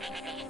يمير.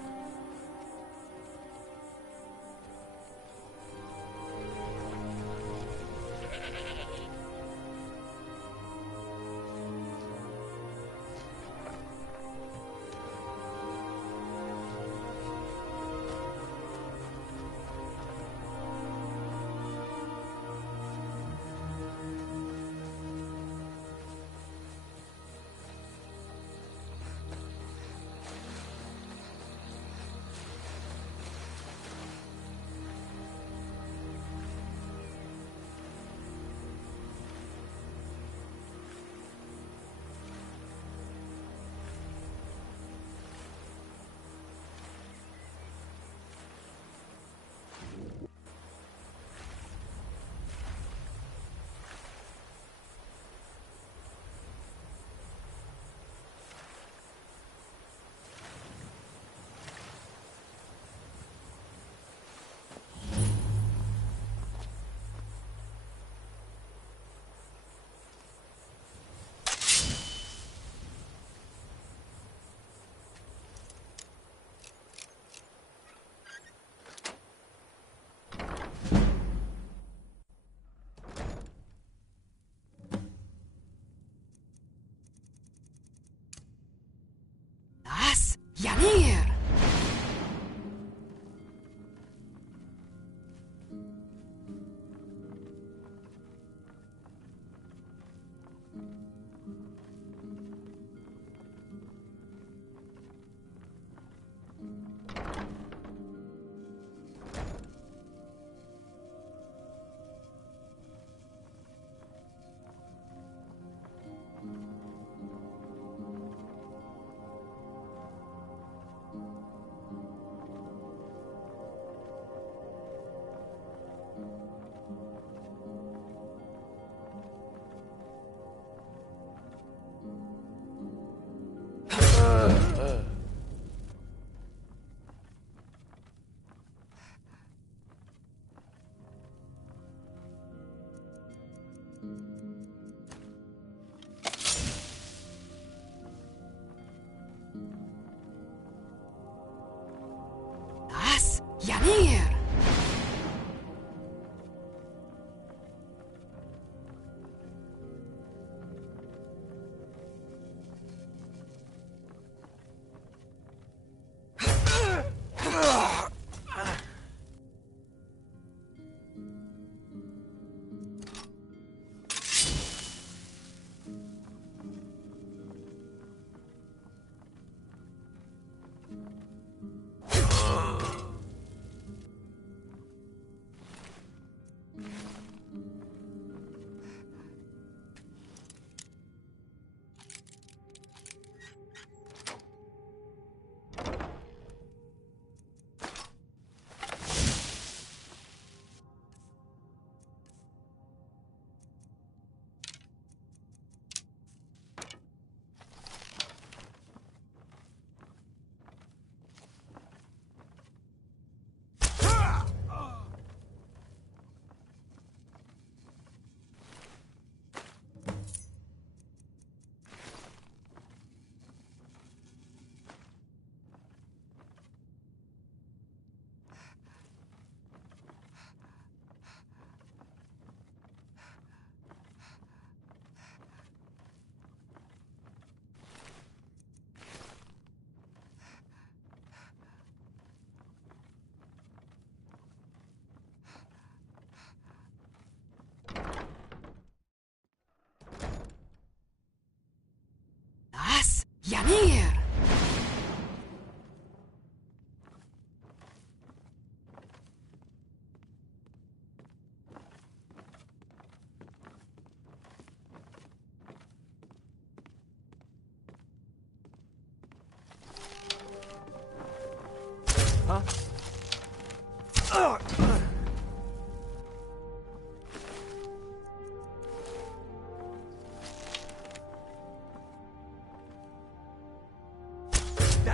يمير. يمير.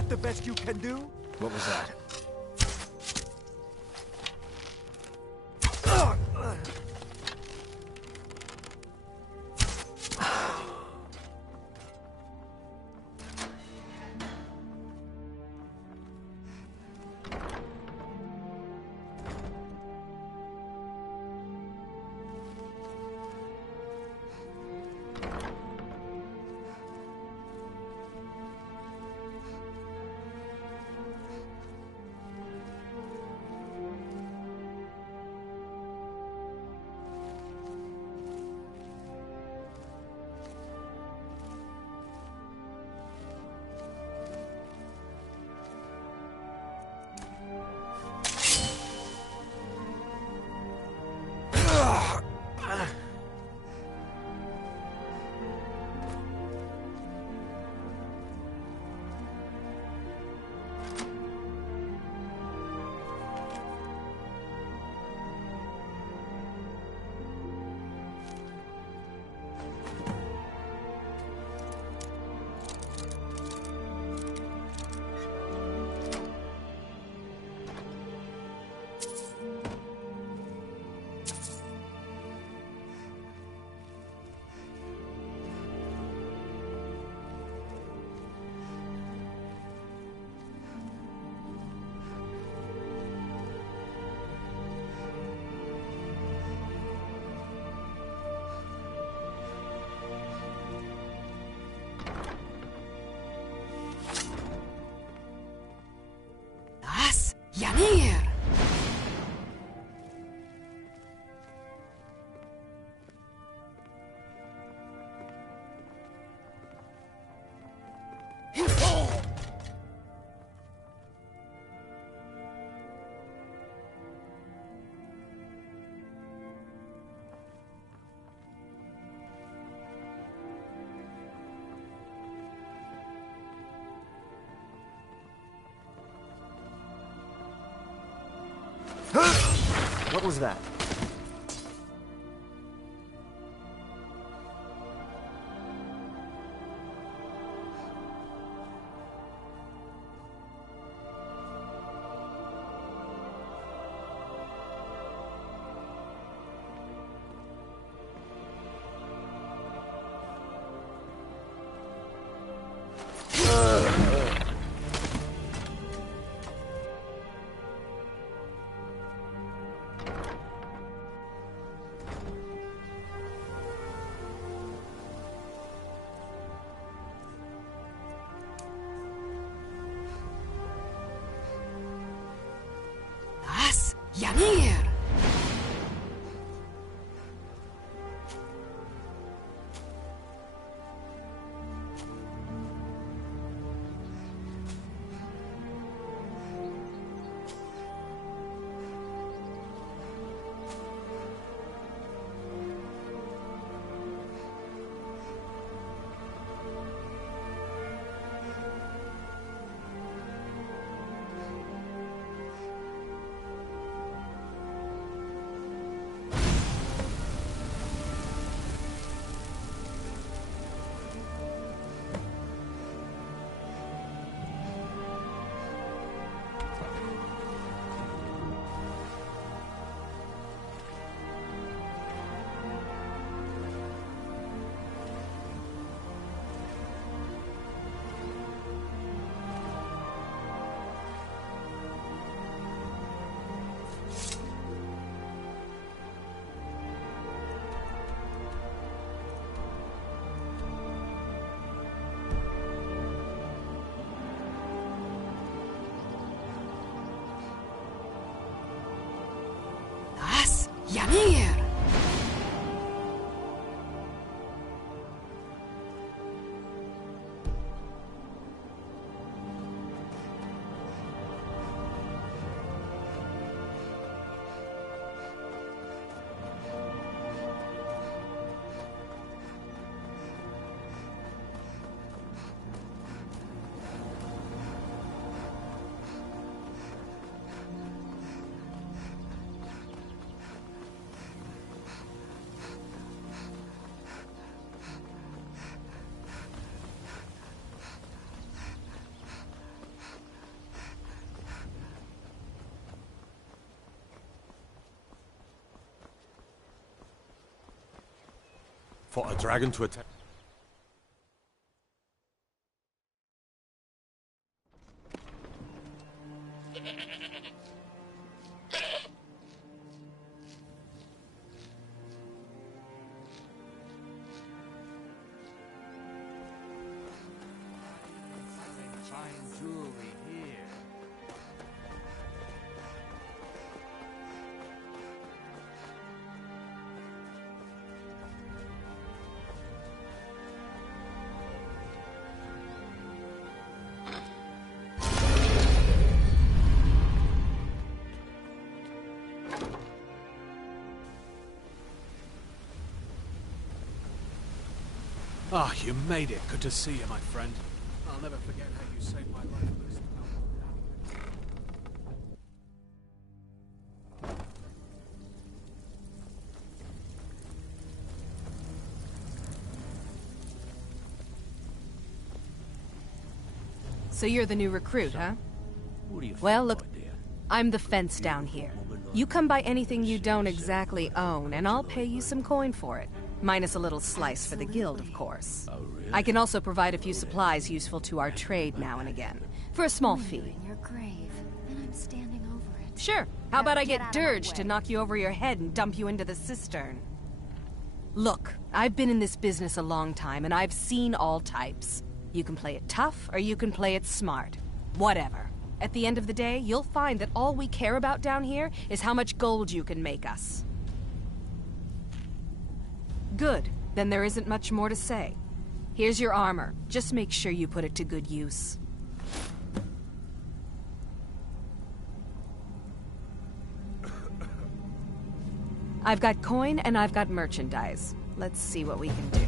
The best you can do? What was that? What was that? Das Janir. Das Janir. For a dragon to attack. Fine jewelry here. Ah, you made it. Good to see you, my friend. I'll never forget how you saved my life. So you're the new recruit, huh? Well, look, I'm the fence down here. You come by anything you don't exactly own, and I'll pay you some coin for it. Minus a little slice for the guild, of course. I can also provide a few supplies useful to our trade now and again, for a small fee. Your grave, and I'm standing over it. Sure. How about I get Dirge to knock you over your head and dump you into the cistern? Look, I've been in this business a long time, and I've seen all types. You can play it tough, or you can play it smart. Whatever. At the end of the day, you'll find that all we care about down here is how much gold you can make us. Good. Then there isn't much more to say. Here's your armor. Just make sure you put it to good use. I've got coin and I've got merchandise. Let's see what we can do.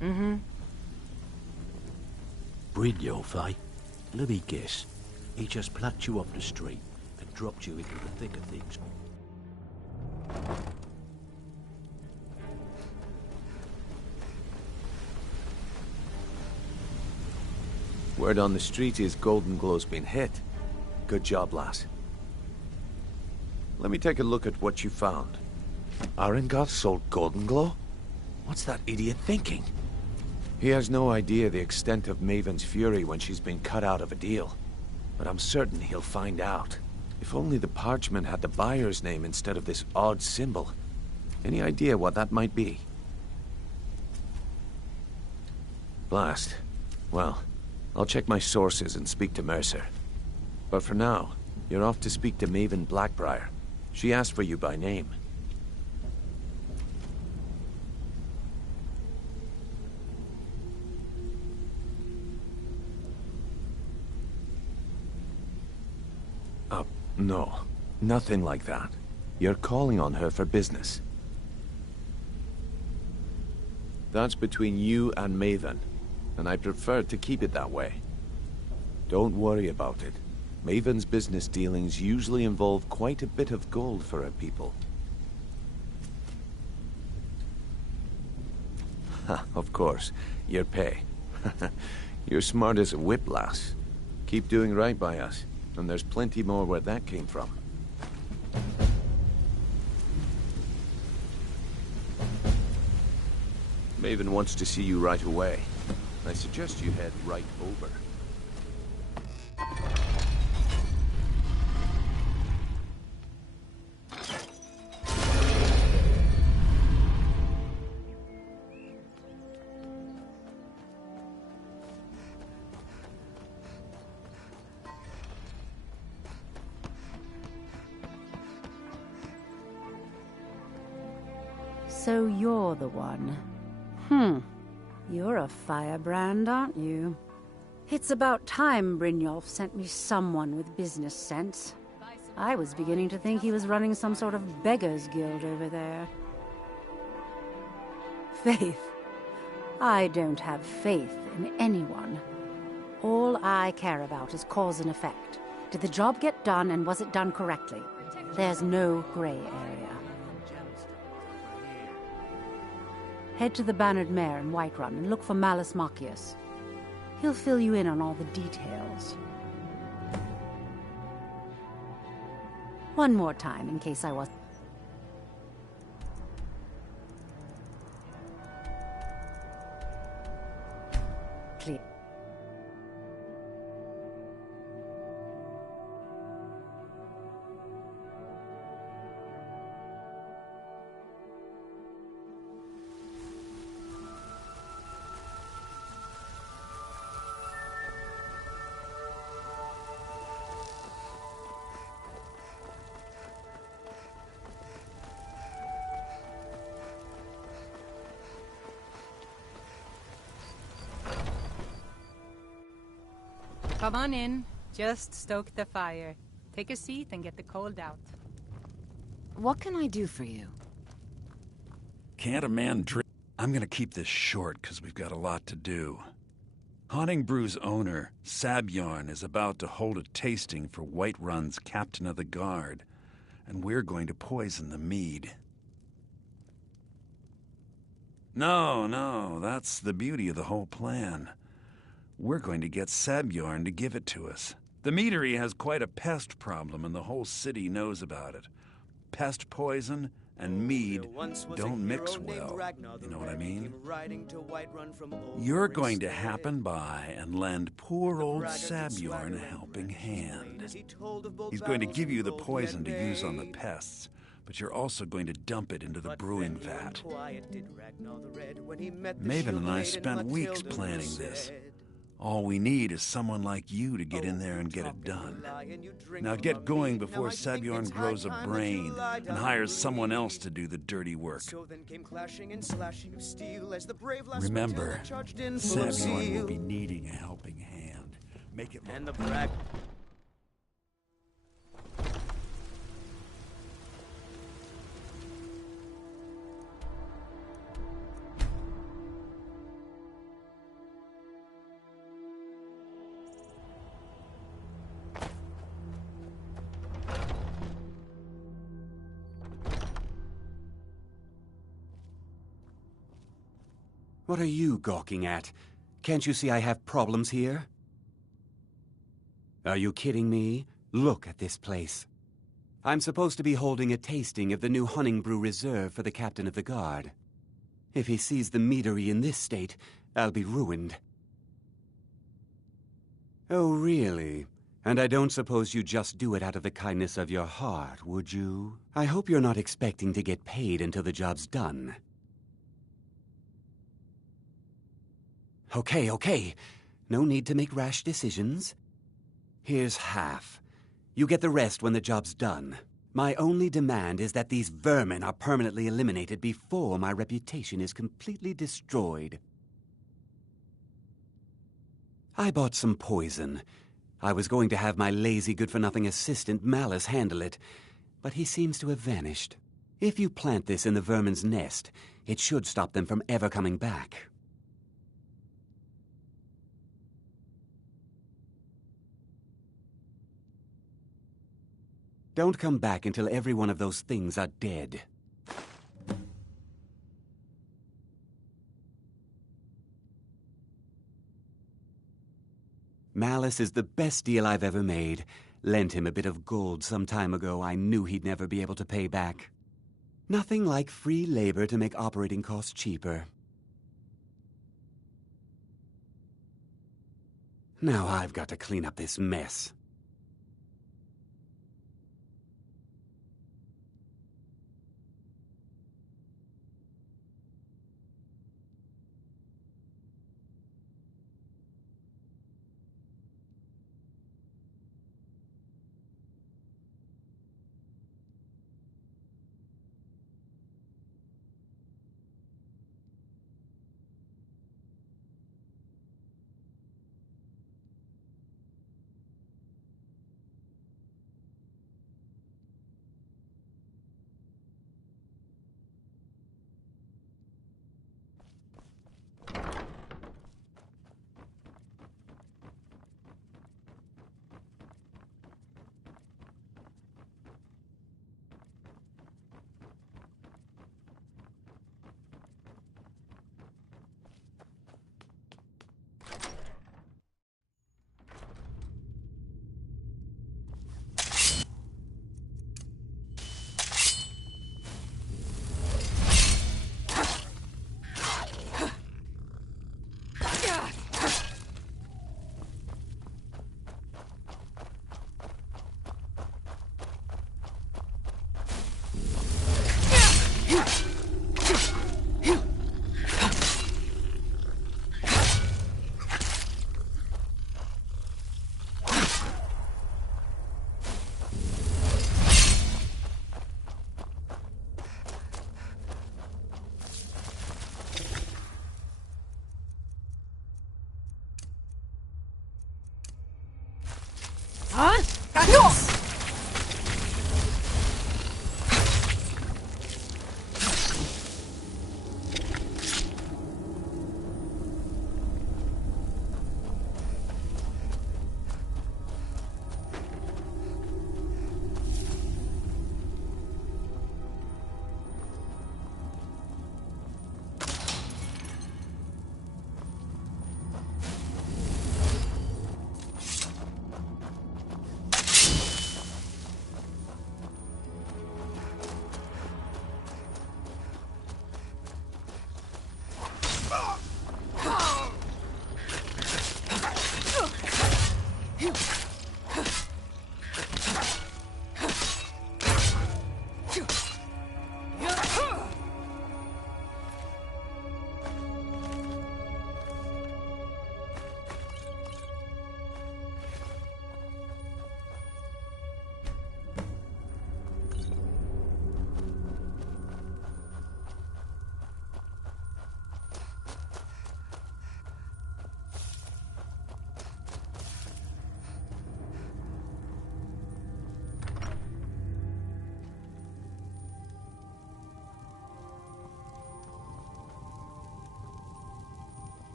Mm-hmm. Brynjolf, eh? Let me guess. He just plucked you off the street and dropped you into the thick of things. Word on the street is Golden Glow's been hit. Good job, lass. Let me take a look at what you found. Arengoth sold Golden Glow? What's that idiot thinking? He has no idea the extent of Maven's fury when she's been cut out of a deal. But I'm certain he'll find out. If only the parchment had the buyer's name instead of this odd symbol. Any idea what that might be? Blast. Well, I'll check my sources and speak to Mercer. But for now, you're off to speak to Maven Blackbriar. She asked for you by name. No. Nothing like that. You're calling on her for business. That's between you and Maven, and I prefer to keep it that way. Don't worry about it. Maven's business dealings usually involve quite a bit of gold for her people. Ha, of course. Your pay. You're smart as a whip, lass. Keep doing right by us. And there's plenty more where that came from. Maven wants to see you right away. I suggest you head right over. So you're the one. You're a firebrand, aren't you? It's about time Brynjolf sent me someone with business sense. I was beginning to think he was running some sort of beggars guild over there. Faith. I don't have faith in anyone. All I care about is cause and effect. Did the job get done, and was it done correctly? There's no gray area. Head to the Bannered Mare in Whiterun and look for Malus Machius. He'll fill you in on all the details. One more time, in case I was... clear. Come on in. Just stoke the fire. Take a seat and get the cold out. What can I do for you? Can't a man drink? I'm gonna keep this short, because we've got a lot to do. Haunting Brew's owner, Sabjorn, is about to hold a tasting for Whiterun's Captain of the Guard, and we're going to poison the mead. No, that's the beauty of the whole plan. We're going to get Sabjorn to give it to us. The meadery has quite a pest problem, and the whole city knows about it. Pest poison and mead don't mix well, you know what I mean? You're going to happen by and lend poor old Sabjorn a helping hand. He's going to give you the poison to use on the pests, but you're also going to dump it into the brewing vat. Maven and I spent weeks planning this. All we need is someone like you to get in there and get it done. Now get going before Sabjorn grows a brain and hires someone else to do the dirty work. Remember, Sabjorn will be needing a helping hand. Make it look... What are you gawking at? Can't you see I have problems here? Are you kidding me? Look at this place. I'm supposed to be holding a tasting of the new Hunting Brew Reserve for the captain of the guard. If he sees the meadery in this state, I'll be ruined. Oh, really? And I don't suppose you just do it out of the kindness of your heart, would you? I hope you're not expecting to get paid until the job's done. Okay. No need to make rash decisions. Here's half. You get the rest when the job's done. My only demand is that these vermin are permanently eliminated before my reputation is completely destroyed. I bought some poison. I was going to have my lazy good-for-nothing assistant Malice handle it, but he seems to have vanished. If you plant this in the vermin's nest, it should stop them from ever coming back. Don't come back until every one of those things are dead. Malice is the best deal I've ever made. Lent him a bit of gold some time ago I knew he'd never be able to pay back. Nothing like free labor to make operating costs cheaper. Now I've got to clean up this mess.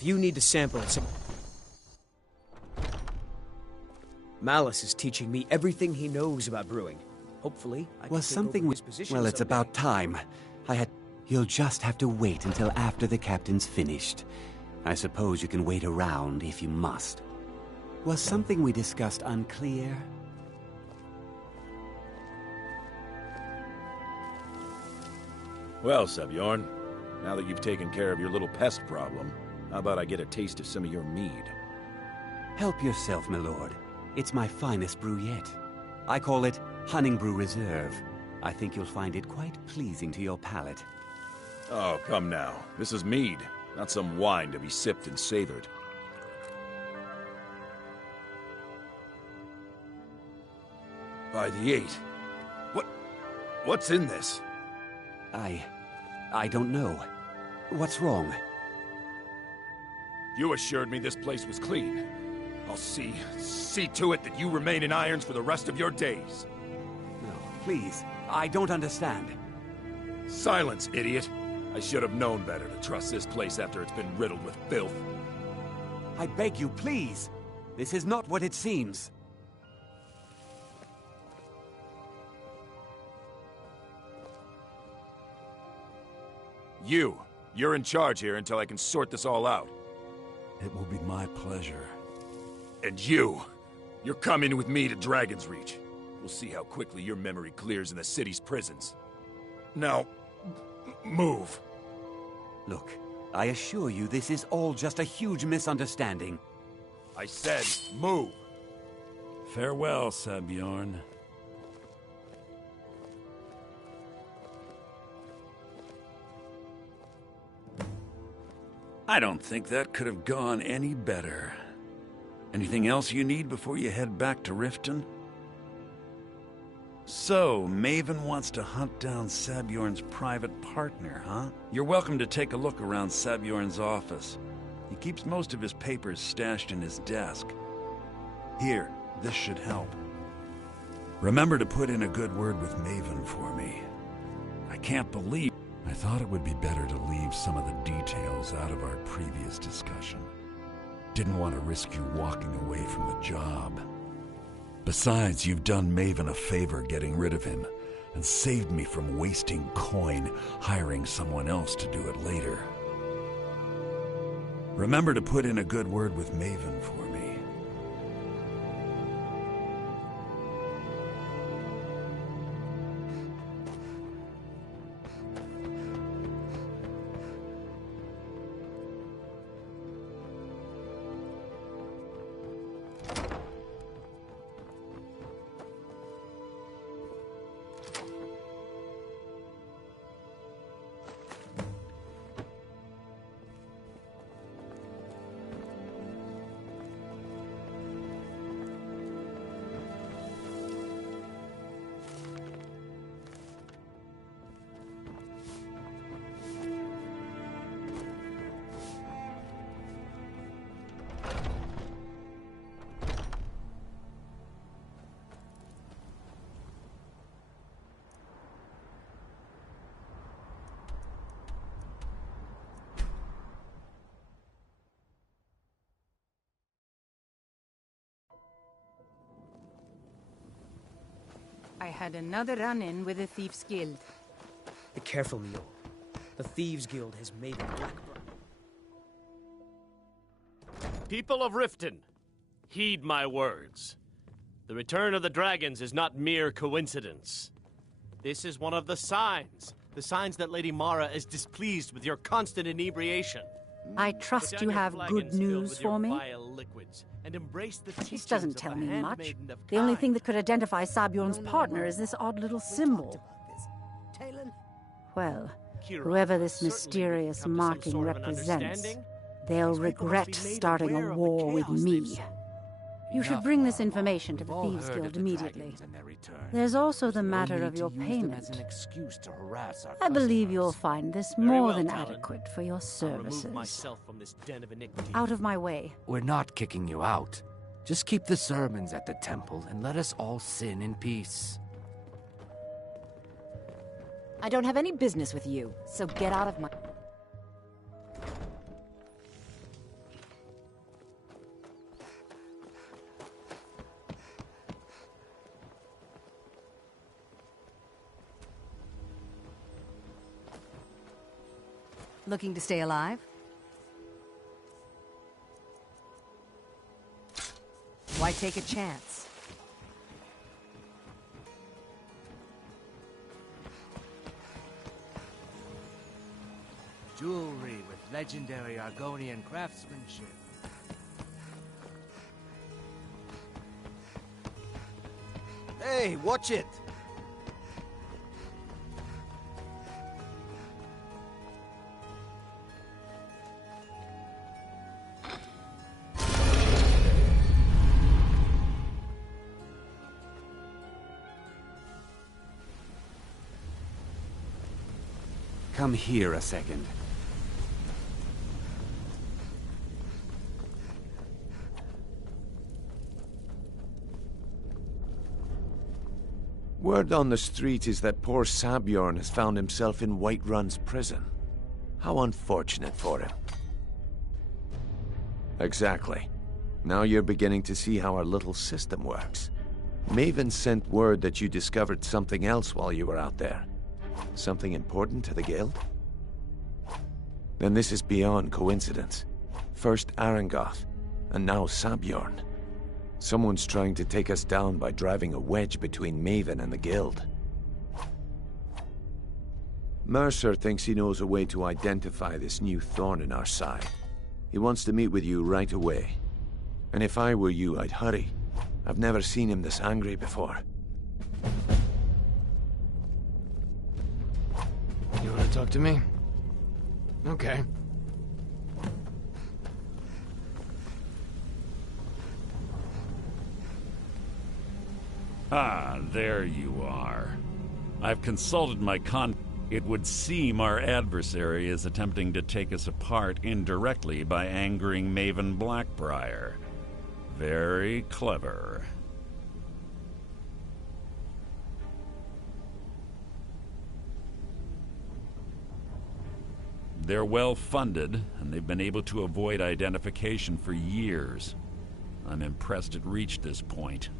If you need to sample some... Malice is teaching me everything he knows about brewing. Hopefully, I can Was take something over with... his position Well, it's someday. about time. You'll just have to wait until after the captain's finished. I suppose you can wait around if you must. Was something we discussed unclear? Well, Sebjorn, now that you've taken care of your little pest problem, how about I get a taste of some of your mead? Help yourself, my lord. It's my finest brew yet. I call it Honningbrew Reserve. I think you'll find it quite pleasing to your palate. Oh, come now. This is mead, not some wine to be sipped and savored. By the 8. What's in this? I don't know. What's wrong? You assured me this place was clean. I'll see to it that you remain in irons for the rest of your days. No, please. I don't understand. Silence, idiot. I should have known better to trust this place after it's been riddled with filth. I beg you, please. This is not what it seems. You're in charge here until I can sort this all out. It will be my pleasure. And you're coming with me to Dragon's Reach. We'll see how quickly your memory clears in the city's prisons. Now, move. Look, I assure you this is all just a huge misunderstanding. I said, move. Farewell, Sebjorn. I don't think that could have gone any better. Anything else you need before you head back to Riften? So, Maven wants to hunt down Sabjorn's private partner, huh? You're welcome to take a look around Sabjorn's office. He keeps most of his papers stashed in his desk. Here, this should help. Remember to put in a good word with Maven for me. I can't believe... I thought it would be better to leave some of the details out of our previous discussion. Didn't want to risk you walking away from the job. Besides, you've done Maven a favor getting rid of him, and saved me from wasting coin hiring someone else to do it later. Remember to put in a good word with Maven for me. I had another run-in with the Thieves Guild. Be careful, Mio. The Thieves Guild has made a black... People of Riften, heed my words. The return of the dragons is not mere coincidence. This is one of the signs that Lady Mara is displeased with your constant inebriation. I trust you have good news for me. This doesn't tell me much. The only thing that could identify Sabjorn's partner is this odd little symbol. Well, whoever this mysterious marking represents, they'll regret starting a war with me. You should bring this information to the Thieves Guild immediately. There's also the matter of your payment. I believe you'll find this more than adequate for your services. Out of my way. We're not kicking you out. Just keep the sermons at the temple and let us all sin in peace. I don't have any business with you, so get out of my... Looking to stay alive? Why take a chance? Jewelry with legendary Argonian craftsmanship. Hey, watch it! Come here a second. Word on the street is that poor Sabjorn has found himself in Whiterun's prison. How unfortunate for him. Exactly. Now you're beginning to see how our little system works. Maven sent word that you discovered something else while you were out there. Something important to the Guild? Then this is beyond coincidence. First Arangoth, and now Sabjorn. Someone's trying to take us down by driving a wedge between Maven and the Guild. Mercer thinks he knows a way to identify this new thorn in our side. He wants to meet with you right away. And if I were you, I'd hurry. I've never seen him this angry before. You want to talk to me? Okay. Ah, there you are. I've consulted my It would seem our adversary is attempting to take us apart indirectly by angering Maven Blackbriar. Very clever. They're well funded, and they've been able to avoid identification for years. I'm impressed it reached this point.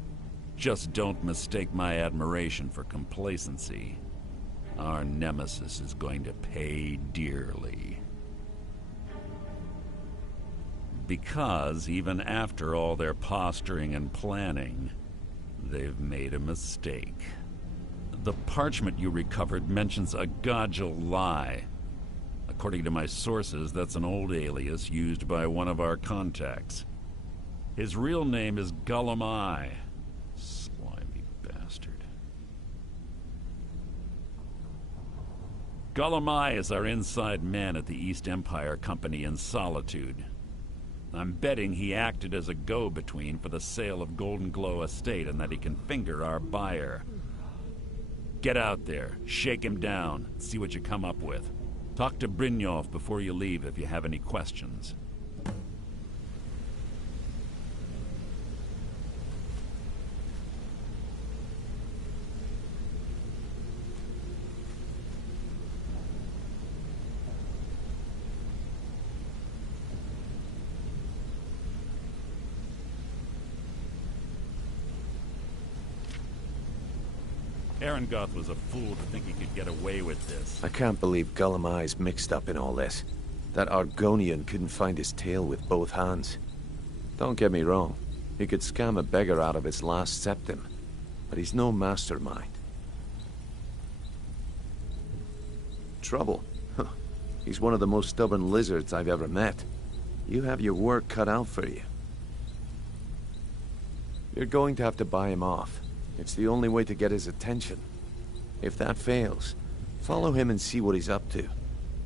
Just don't mistake my admiration for complacency. Our nemesis is going to pay dearly. Because even after all their posturing and planning, they've made a mistake. The parchment you recovered mentions a Godgel lie. According to my sources, that's an old alias used by one of our contacts. His real name is Gollum Eye. Slimy bastard. Gollum Eye is our inside man at the East Empire Company in Solitude. I'm betting he acted as a go-between for the sale of Golden Glow Estate and that he can finger our buyer. Get out there, shake him down, see what you come up with. Talk to Brynjolf before you leave if you have any questions. Arangoth was a fool to think he could get away with this. I can't believe Gollum Eye's mixed up in all this. That Argonian couldn't find his tail with both hands. Don't get me wrong, he could scam a beggar out of his last septim, but he's no mastermind. Trouble? Huh. He's one of the most stubborn lizards I've ever met. You have your work cut out for you. You're going to have to buy him off. It's the only way to get his attention. If that fails, follow him and see what he's up to.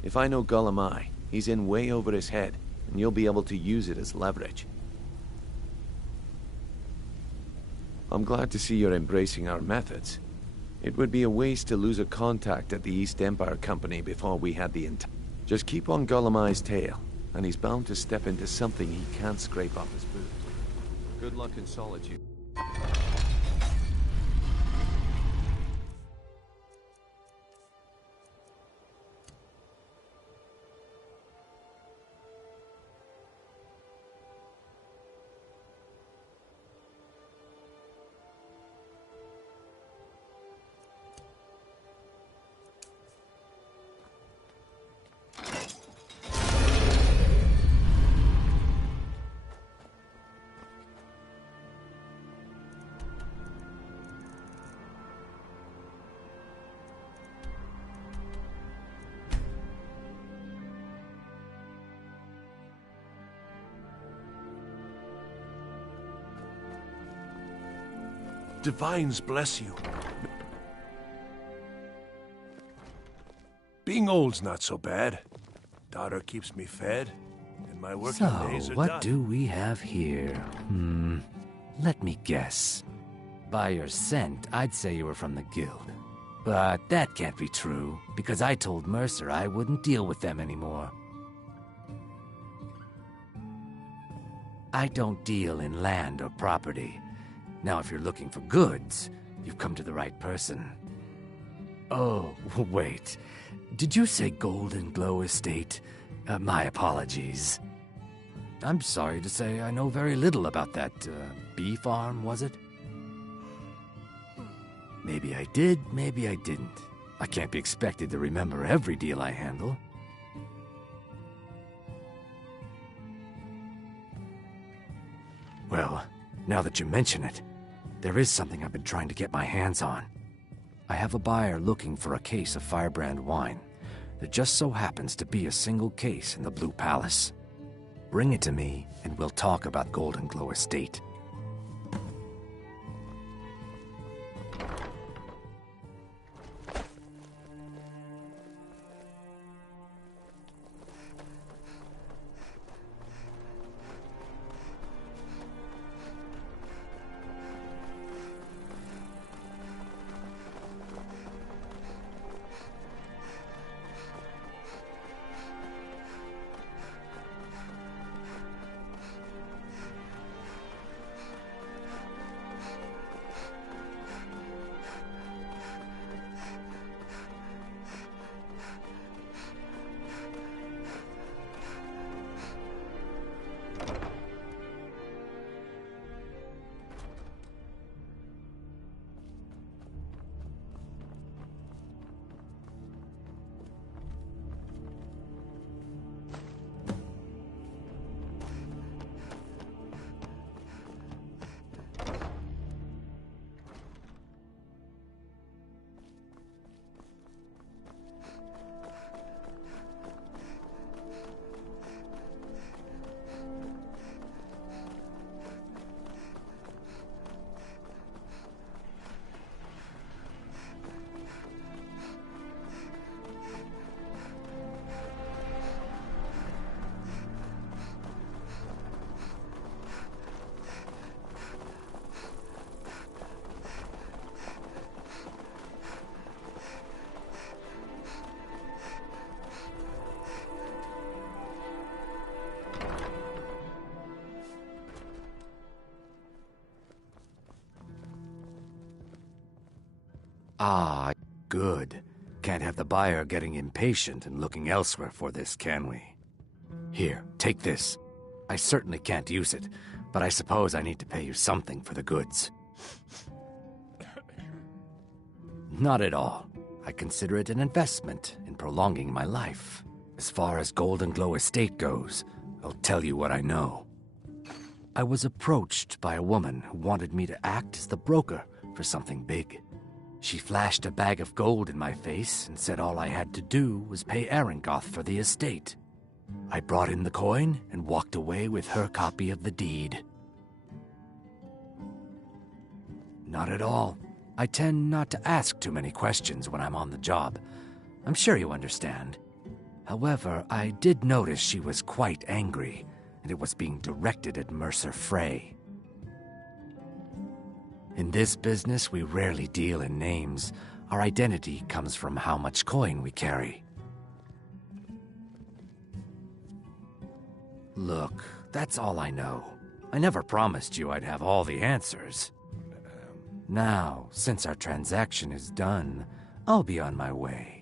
If I know Gollum Eye, he's in way over his head, and you'll be able to use it as leverage. I'm glad to see you're embracing our methods. It would be a waste to lose a contact at the East Empire Company before we had the entire... Just keep on Gollum Eye's tail, and he's bound to step into something he can't scrape off his boot. Good luck in Solitude. divines bless you. Being old's not so bad. Daughter keeps me fed, and my working days So, are what done. do we have here? Let me guess. By your scent, I'd say you were from the guild. But that can't be true, because I told Mercer I wouldn't deal with them anymore. I don't deal in land or property. Now, if you're looking for goods, you've come to the right person. Oh, wait. Did you say Golden Glow Estate? My apologies. I'm sorry to say I know very little about that, bee farm, was it? Maybe I did, maybe I didn't. I can't be expected to remember every deal I handle. Well, now that you mention it, there is something I've been trying to get my hands on. I have a buyer looking for a case of Firebrand wine. There just so happens to be a single case in the Blue Palace. Bring it to me, and we'll talk about Golden Glow Estate. Ah, good. Can't have the buyer getting impatient and looking elsewhere for this, can we? Here, take this. I certainly can't use it, but I suppose I need to pay you something for the goods. Not at all. I consider it an investment in prolonging my life. As far as Golden Glow Estate goes, I'll tell you what I know. I was approached by a woman who wanted me to act as the broker for something big. She flashed a bag of gold in my face and said all I had to do was pay Arangoth for the estate. I brought in the coin and walked away with her copy of the deed. Not at all. I tend not to ask too many questions when I'm on the job. I'm sure you understand. However, I did notice she was quite angry, and it was being directed at Mercer Frey. In this business, we rarely deal in names. Our identity comes from how much coin we carry. Look, that's all I know. I never promised you I'd have all the answers. Now, since our transaction is done, I'll be on my way.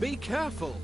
Be careful.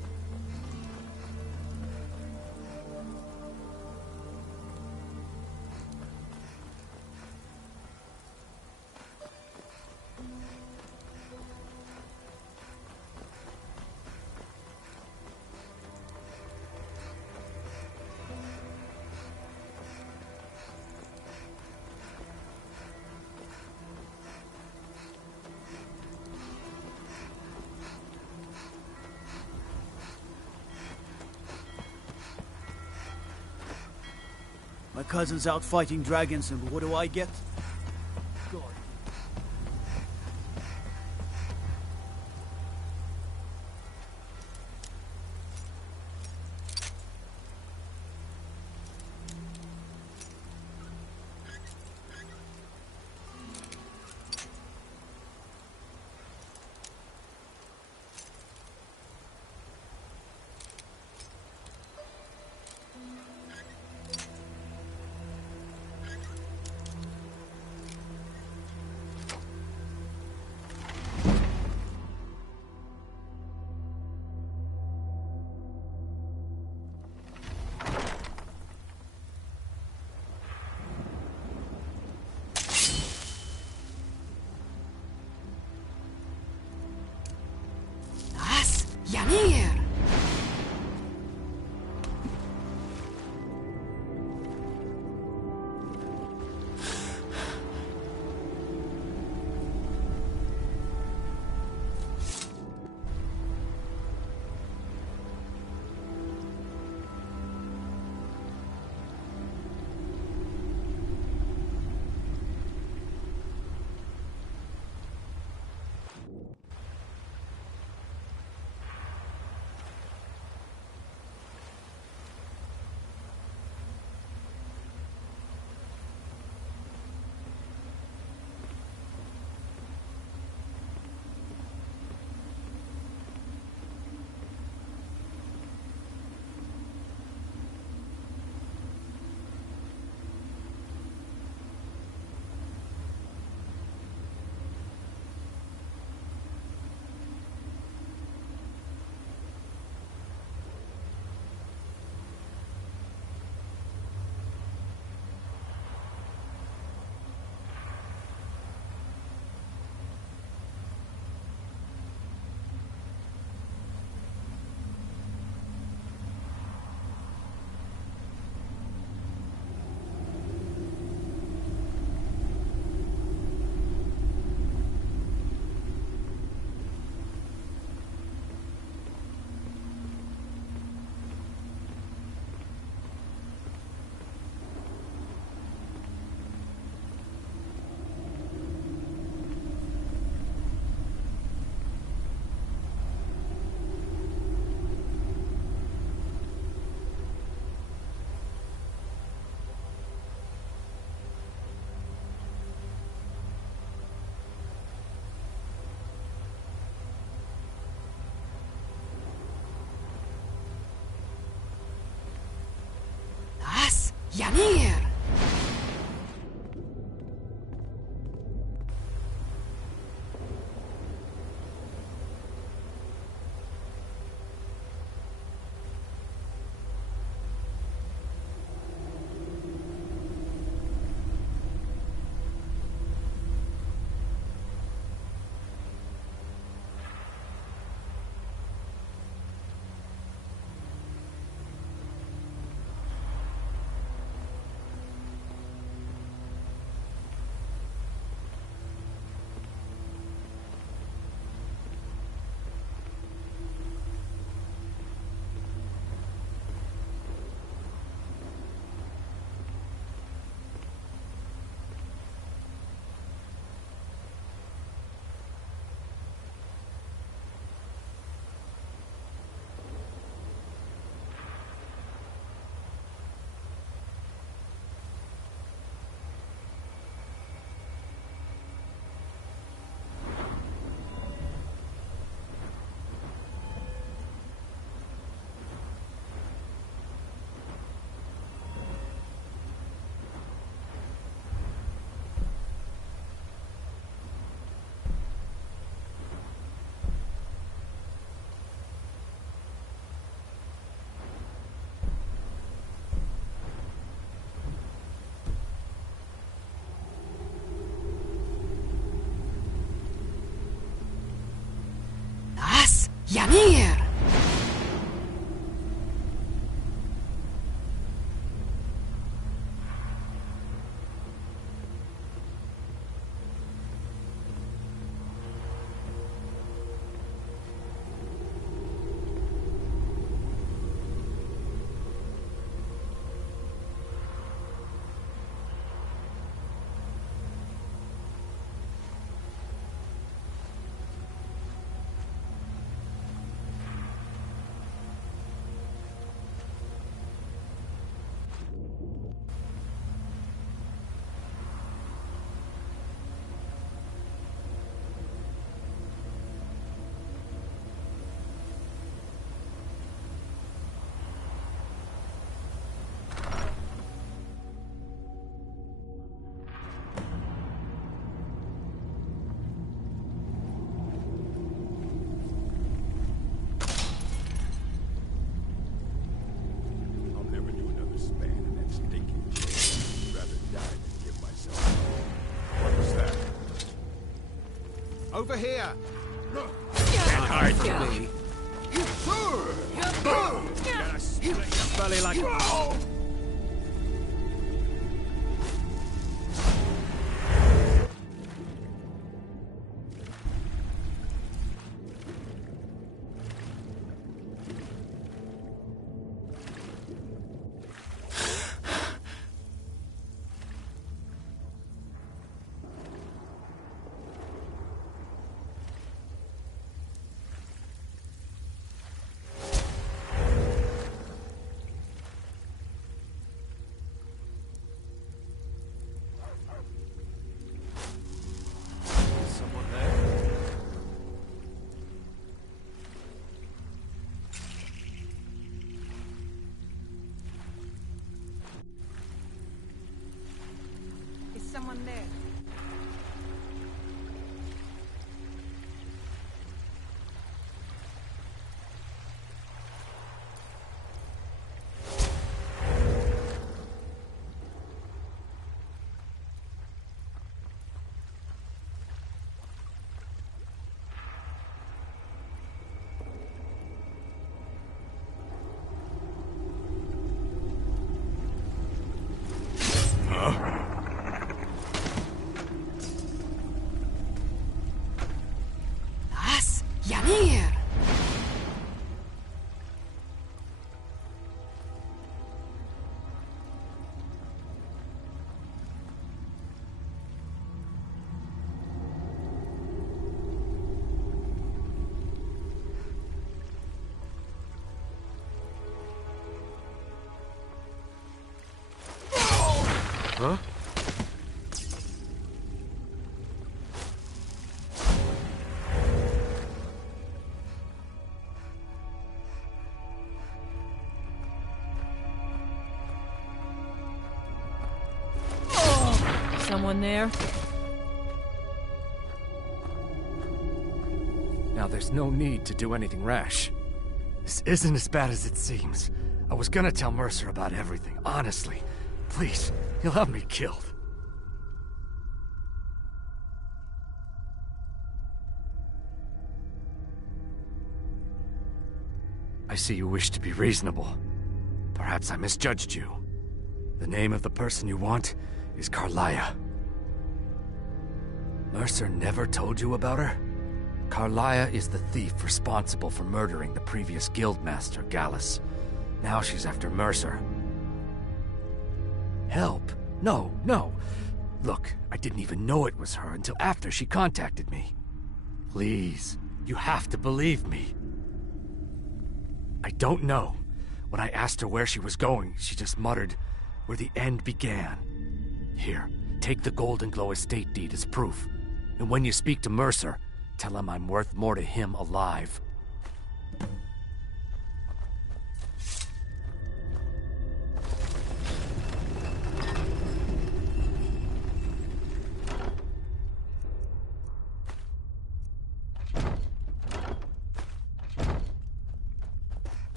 My cousin's out fighting dragons, and what do I get? God. Yanir! Yanir! Over here! Can't hide from me. Gotta split your belly like... Someone there. Yanir! Huh? Someone there? Now there's no need to do anything rash. This isn't as bad as it seems. I was gonna tell Mercer about everything, honestly. Please, he'll have me killed. I see you wish to be reasonable. Perhaps I misjudged you. The name of the person you want is Carlia. Mercer never told you about her? Carlia is the thief responsible for murdering the previous guildmaster, Gallus. Now she's after Mercer. Help? No, no. Look, I didn't even know it was her until after she contacted me. Please, you have to believe me. I don't know. When I asked her where she was going, she just muttered, "Where the end began." Here, take the Golden Glow estate deed as proof. And when you speak to Mercer, tell him I'm worth more to him alive.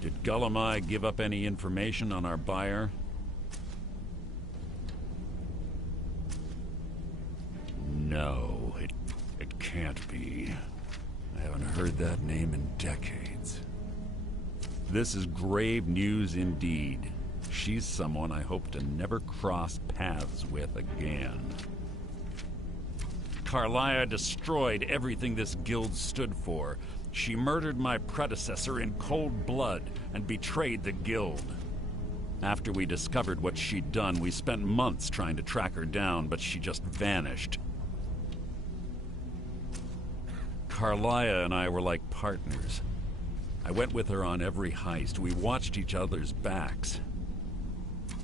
Did Gullumai give up any information on our buyer? No, it can't be. I haven't heard that name in decades. This is grave news indeed. She's someone I hope to never cross paths with again. Carlia destroyed everything this guild stood for. She murdered my predecessor in cold blood and betrayed the guild. After we discovered what she'd done, we spent months trying to track her down, but she just vanished. Carlia and I were like partners. I went with her on every heist. We watched each other's backs.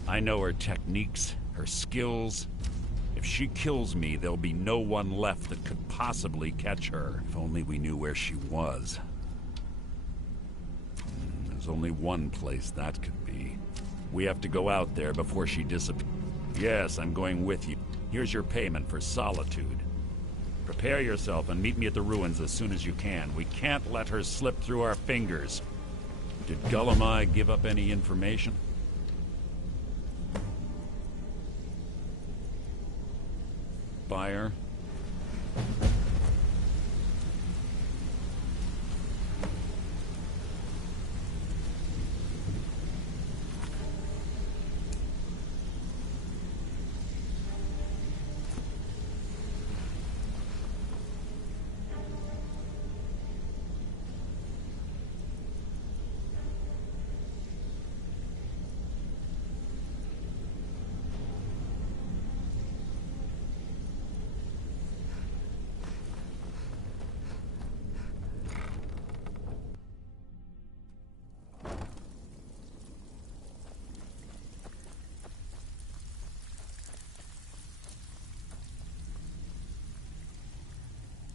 I know her techniques, her skills. If she kills me, there'll be no one left that could possibly catch her. If only we knew where she was. There's only one place that could be. We have to go out there before she disappears. Yes, I'm going with you. Here's your payment for solitude. Prepare yourself and meet me at the ruins as soon as you can. We can't let her slip through our fingers. Did Gullamai give up any information? Buyer?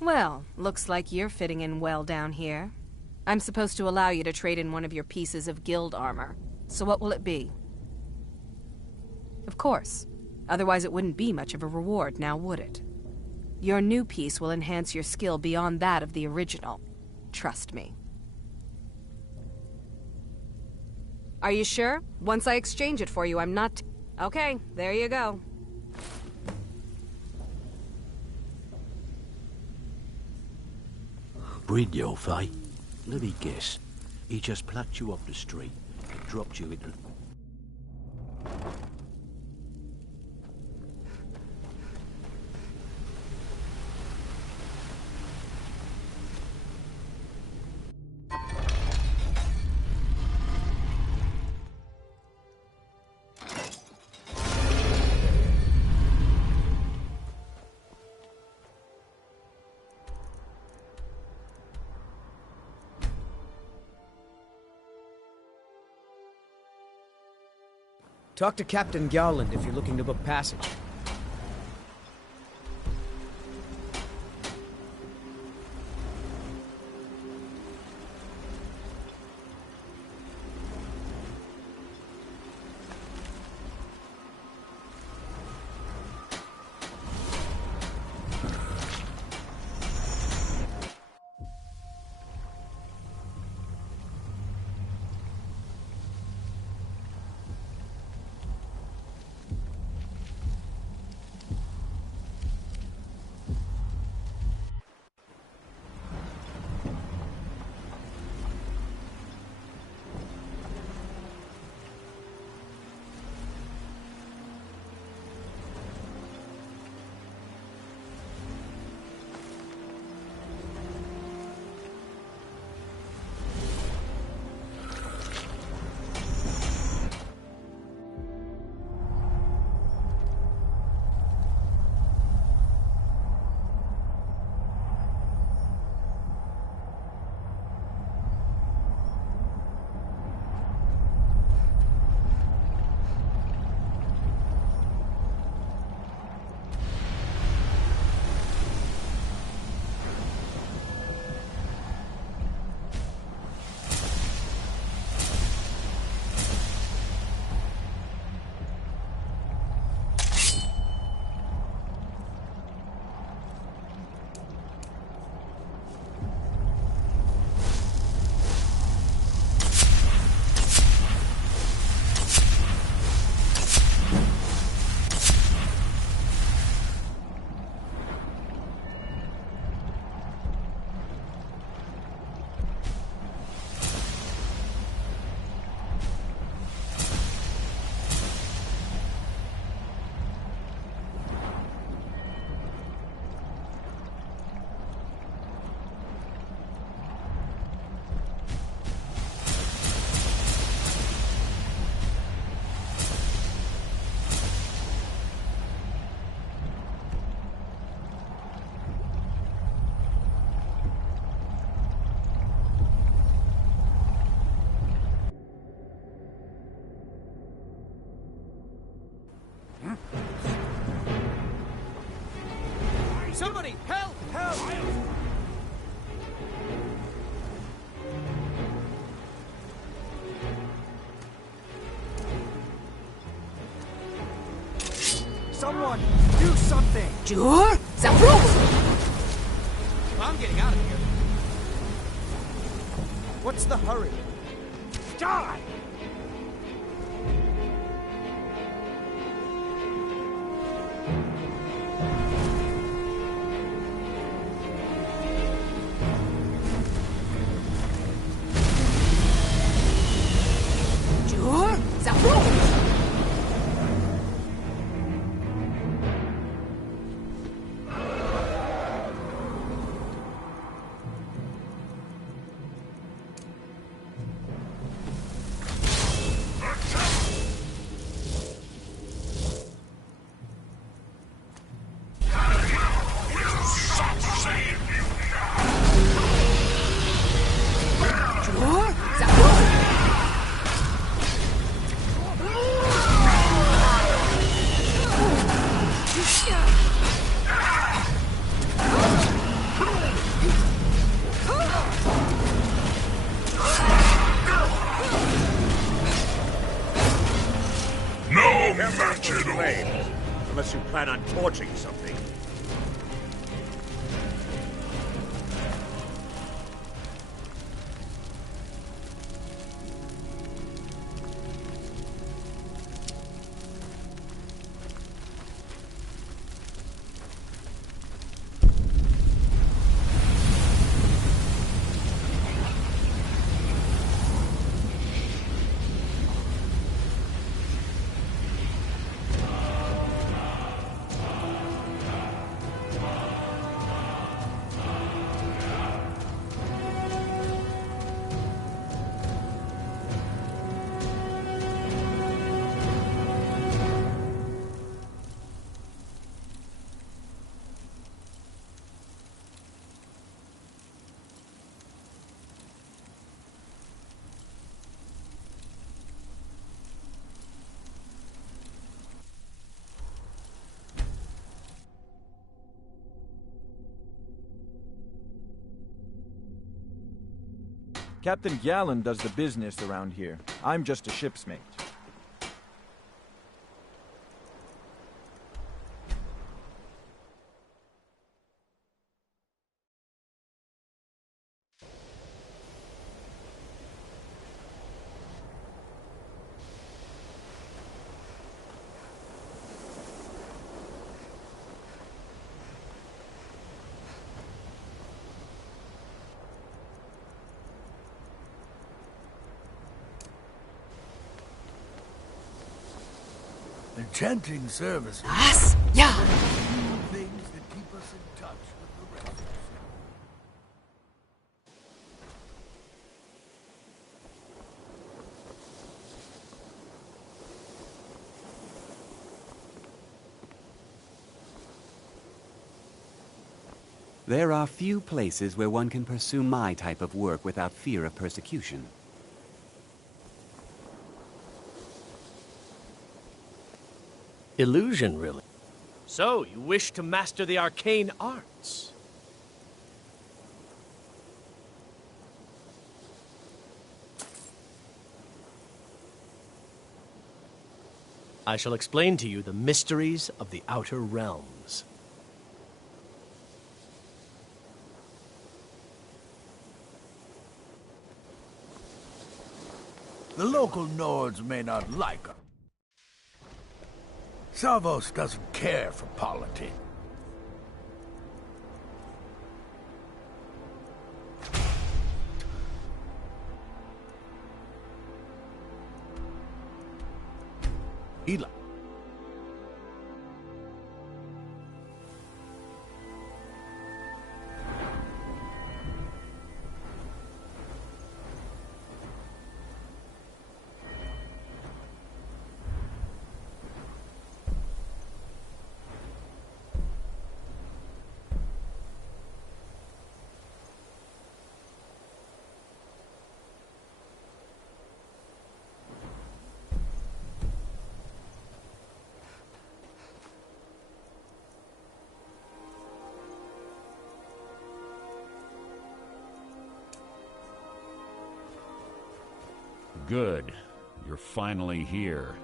Well, looks like you're fitting in well down here. I'm supposed to allow you to trade in one of your pieces of guild armor. So what will it be? Of course. Otherwise it wouldn't be much of a reward, now would it? Your new piece will enhance your skill beyond that of the original. Trust me. Are you sure? Once I exchange it for you, I'm not... Okay, there you go. Brynjolf, eh? Let me guess. He just plucked you off the street and dropped you into... Talk to Captain Garland if you're looking to book passage. Someone, do something! Jur? Zaprut! I'm getting out of here. What's the hurry? Die! Jur? Zaprut! No match at all! Unless you plan on torching something. Captain Gallen does the business around here. I'm just a ship's mate. Enchanting service. Was? Ja. Things that keep us in touch with the rest. There are few places where one can pursue my type of work without fear of persecution. Illusion, really. So, you wish to master the arcane arts? I shall explain to you the mysteries of the Outer Realms. The local Nords may not like us. Savos doesn't care for politics. Eli. Good. You're finally here.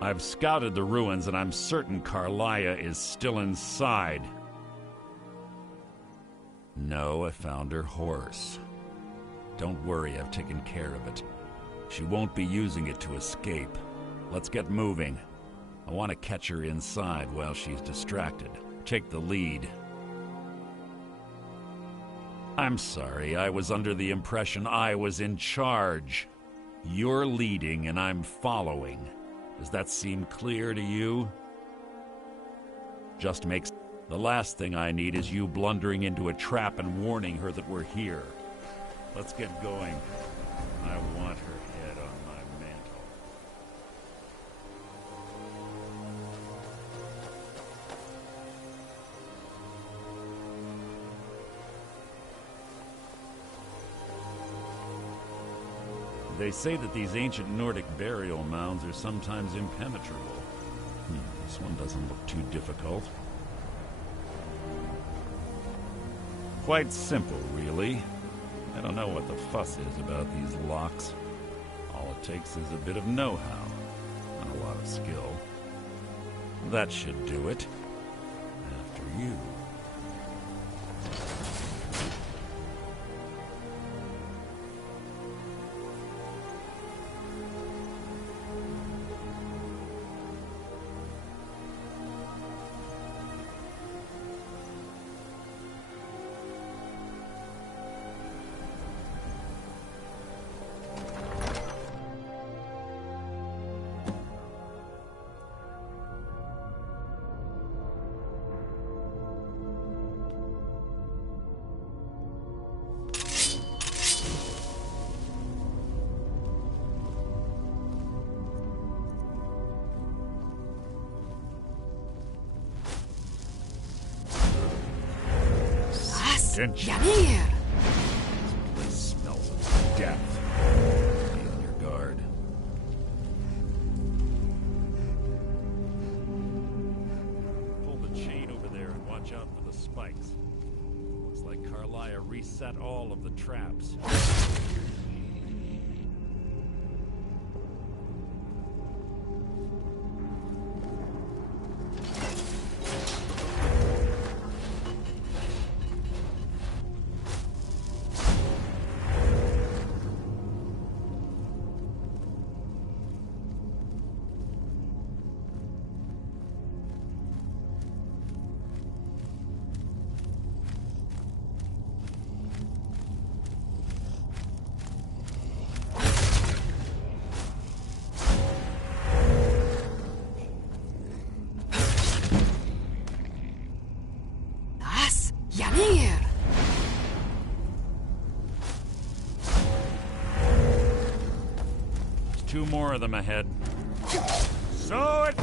I've scouted the ruins, and I'm certain Carlia is still inside. No, I found her horse. Don't worry, I've taken care of it. She won't be using it to escape. Let's get moving. I want to catch her inside while she's distracted. Take the lead. I'm sorry, I was under the impression I was in charge. You're leading and I'm following. Does that seem clear to you? Just makes... The last thing I need is you blundering into a trap and warning her that we're here. Let's get going. I want her head on my mantle. They say that these ancient Nordic burial mounds are sometimes impenetrable. This one doesn't look too difficult. Quite simple, really. I don't know what the fuss is about these locks. All it takes is a bit of know-how and a lot of skill. That should do it. After you. Yanir! This place smells of death. Be on your guard. Pull the chain over there and watch out for the spikes. Looks like Carlia reset all of the traps. Yanir! There's two more of them ahead. So it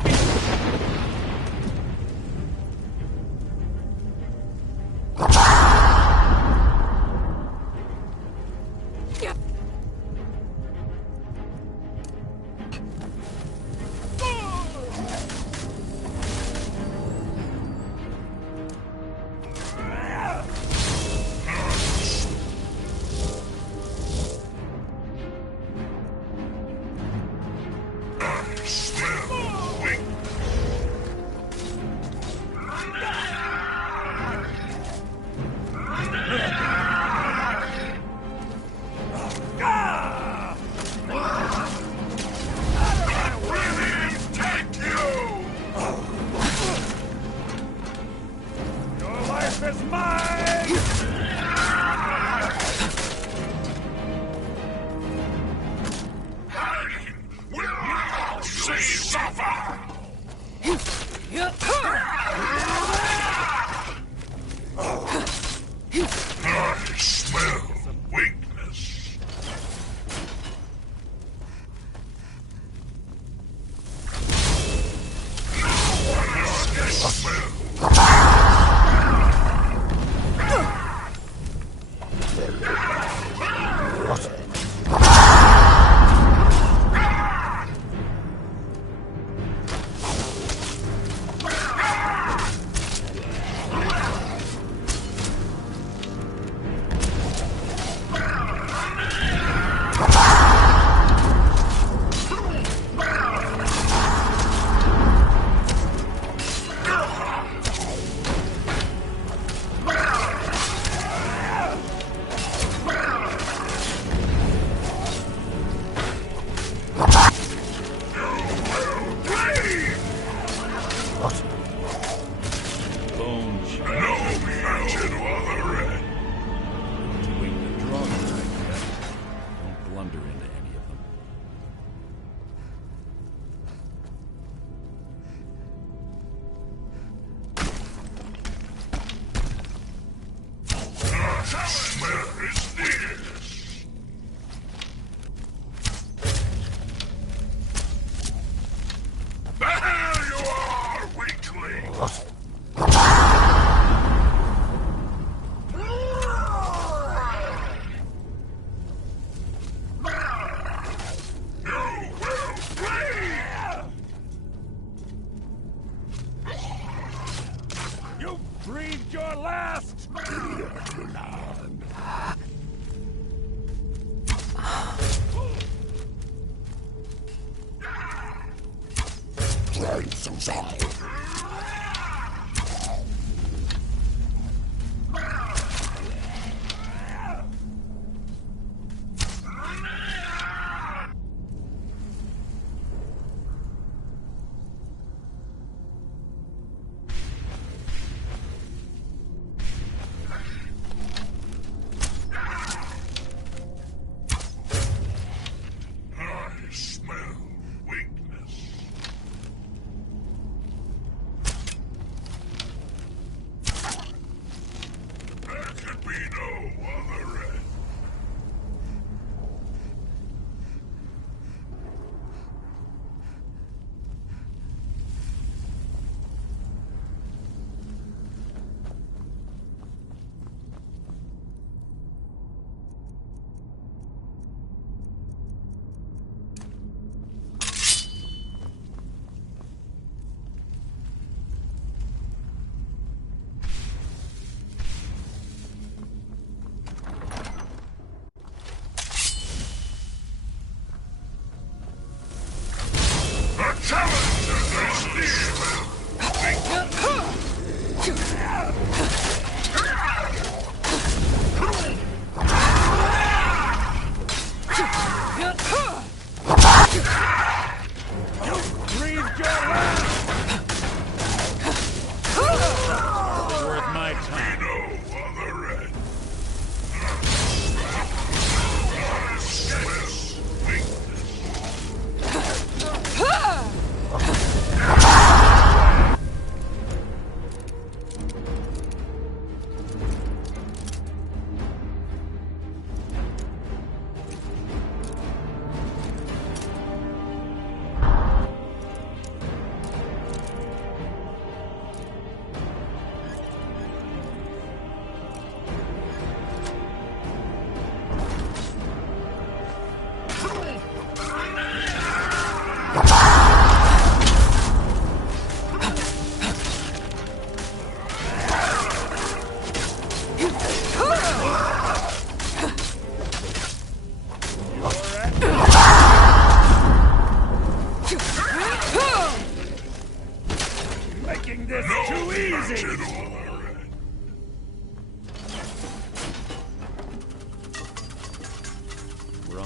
Wait.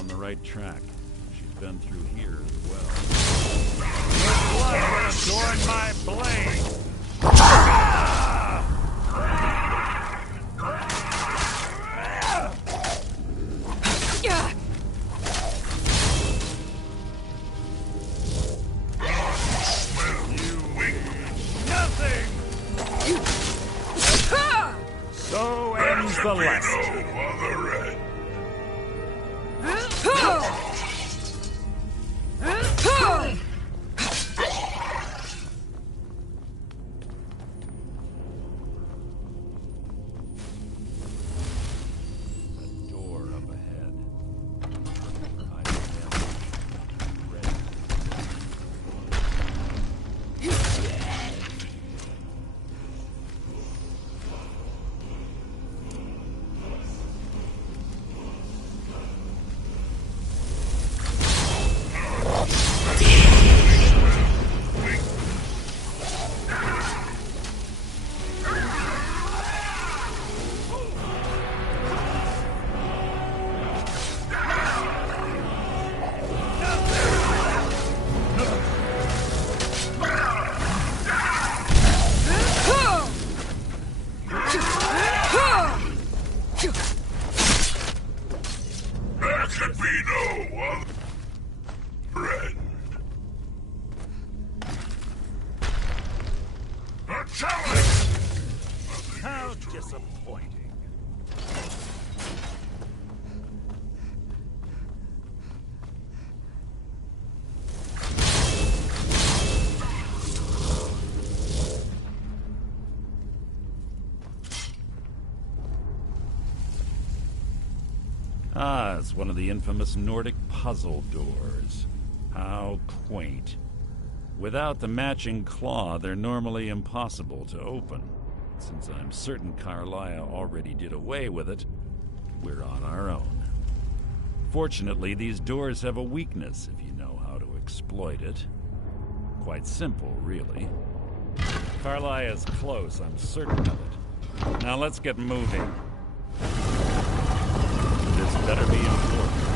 on the right track. She's been through here as well. Your blood will adorn my blade! So ends the lesson. A door up ahead. How disappointing. Ah, it's one of the infamous Nordic puzzle doors. How quaint. Without the matching claw, they're normally impossible to open. Since I'm certain Carlia already did away with it, we're on our own. Fortunately, these doors have a weakness if you know how to exploit it. Quite simple, really. Carlia is close, I'm certain of it. Now let's get moving. This better be important.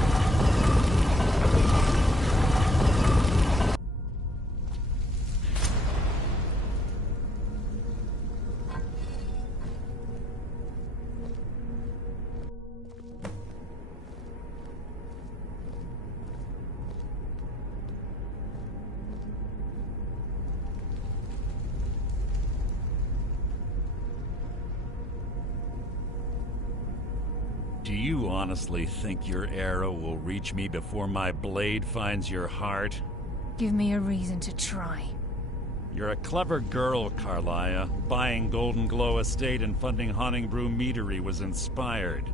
Do you honestly think your arrow will reach me before my blade finds your heart? Give me a reason to try. You're a clever girl, Carlia. Buying Golden Glow Estate and funding Honningbrew Meadery was inspired.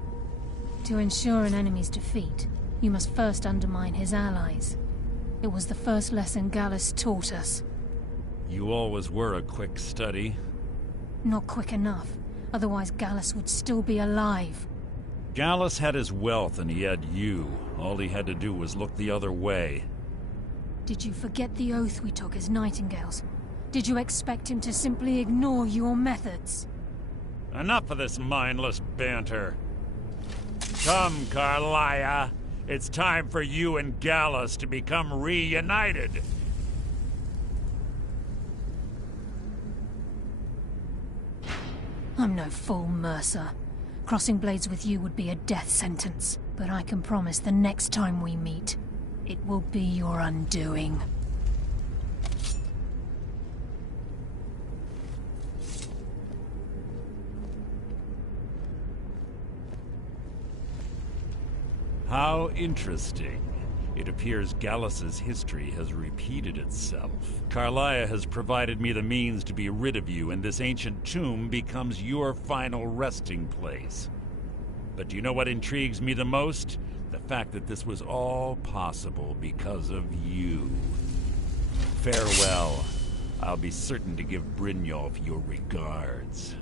To ensure an enemy's defeat, you must first undermine his allies. It was the first lesson Gallus taught us. You always were a quick study. Not quick enough, otherwise Gallus would still be alive. Gallus had his wealth and he had you. All he had to do was look the other way. Did you forget the oath we took as Nightingales? Did you expect him to simply ignore your methods? Enough of this mindless banter. Come, Carlia. It's time for you and Gallus to become reunited. I'm no fool, Mercer. Crossing blades with you would be a death sentence. But I can promise the next time we meet, it will be your undoing. How interesting. It appears Gallus's history has repeated itself. Carlia has provided me the means to be rid of you, and this ancient tomb becomes your final resting place. But do you know what intrigues me the most? The fact that this was all possible because of you. Farewell. I'll be certain to give Brynjolf your regards.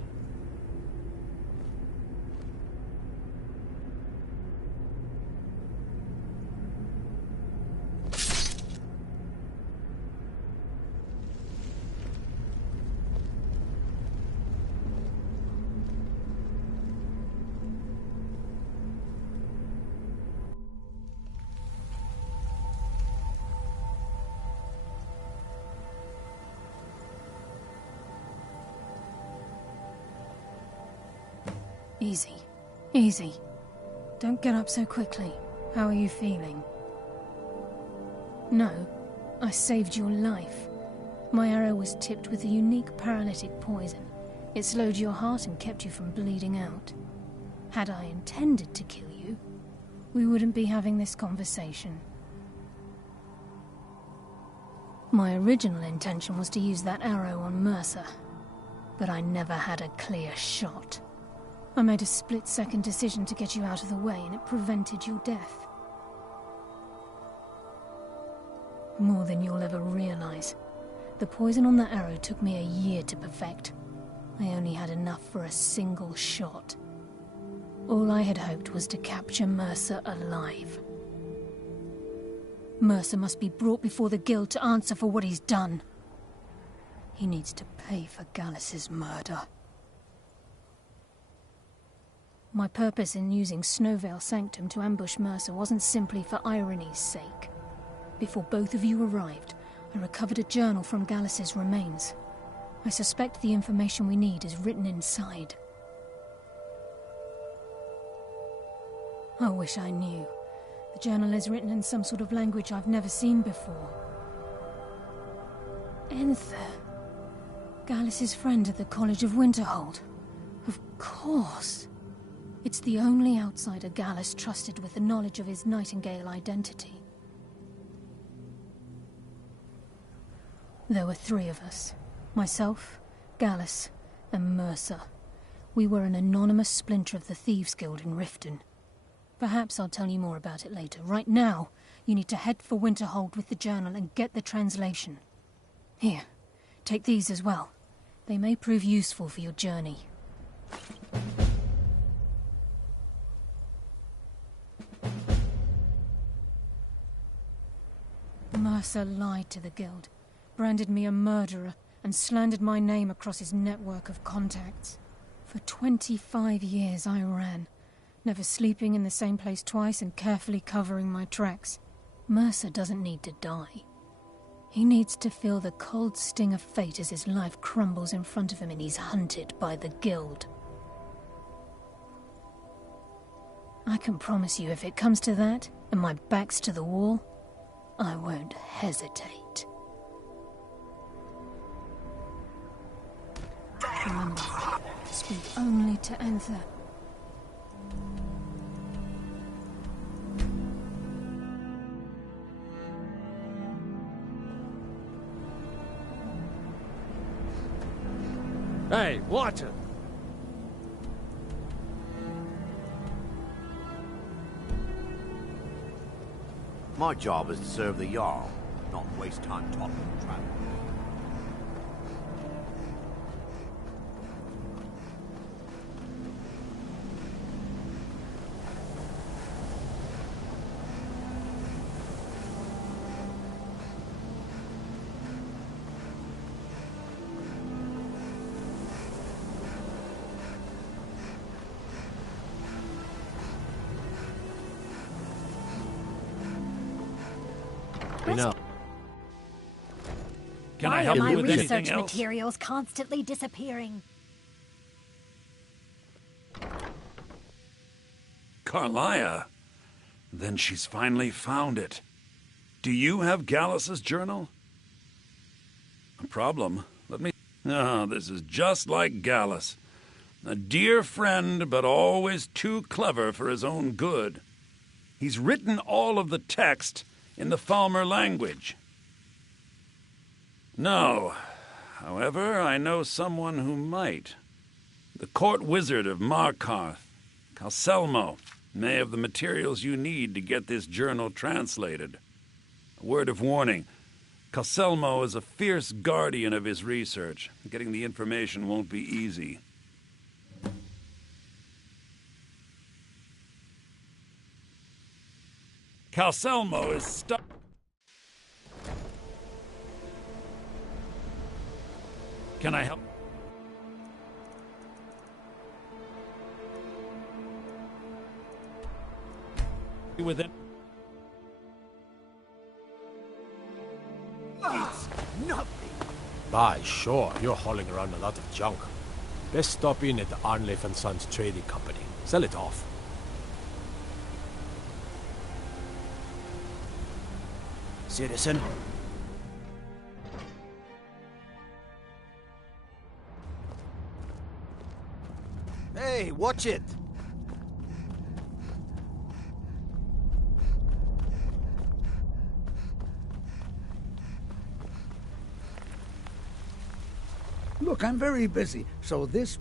Easy. Easy. Don't get up so quickly. How are you feeling? No, I saved your life. My arrow was tipped with a unique paralytic poison. It slowed your heart and kept you from bleeding out. Had I intended to kill you, we wouldn't be having this conversation. My original intention was to use that arrow on Mercer, but I never had a clear shot. I made a split-second decision to get you out of the way, and it prevented your death. More than you'll ever realize. The poison on that arrow took me a year to perfect. I only had enough for a single shot. All I had hoped was to capture Mercer alive. Mercer must be brought before the Guild to answer for what he's done. He needs to pay for Gallus's murder. My purpose in using Snowvale Sanctum to ambush Mercer wasn't simply for irony's sake. Before both of you arrived, I recovered a journal from Gallus's remains. I suspect the information we need is written inside. I wish I knew. The journal is written in some sort of language I've never seen before. Enther. Gallus's friend at the College of Winterhold. Of course. It's the only outsider Gallus trusted with the knowledge of his Nightingale identity. There were 3 of us. Myself, Gallus, and Mercer. We were an anonymous splinter of the Thieves Guild in Riften. Perhaps I'll tell you more about it later. Right now, you need to head for Winterhold with the journal and get the translation. Here, take these as well. They may prove useful for your journey. Mercer lied to the Guild, branded me a murderer, and slandered my name across his network of contacts. For 25 years I ran, never sleeping in the same place twice and carefully covering my tracks. Mercer doesn't need to die. He needs to feel the cold sting of fate as his life crumbles in front of him and he's hunted by the Guild. I can promise you if it comes to that, and my back's to the wall, I won't hesitate. Remember, speak only to Enther. Hey, water! My job is to serve the Jarl, not waste time talking to travelers. No. Can Why I help are my you with research anything else? materials constantly disappearing? Carlia? Then she's finally found it. Do you have Gallus's journal? A problem? Let me... Ah, this is just like Gallus. A dear friend, but always too clever for his own good. He's written all of the text in the Falmer language. No. However, I know someone who might. The court wizard of Markarth, Calselmo, may have the materials you need to get this journal translated. A word of warning. Calselmo is a fierce guardian of his research. Getting the information won't be easy. Calselmo is stuck. Can I help? With it? It's nothing. By sure, you're hauling around a lot of junk. Best stop in at the Arnleif and Sons Trading Company. Sell it off. Citizen? Hey, watch it! Look, I'm very busy, so this...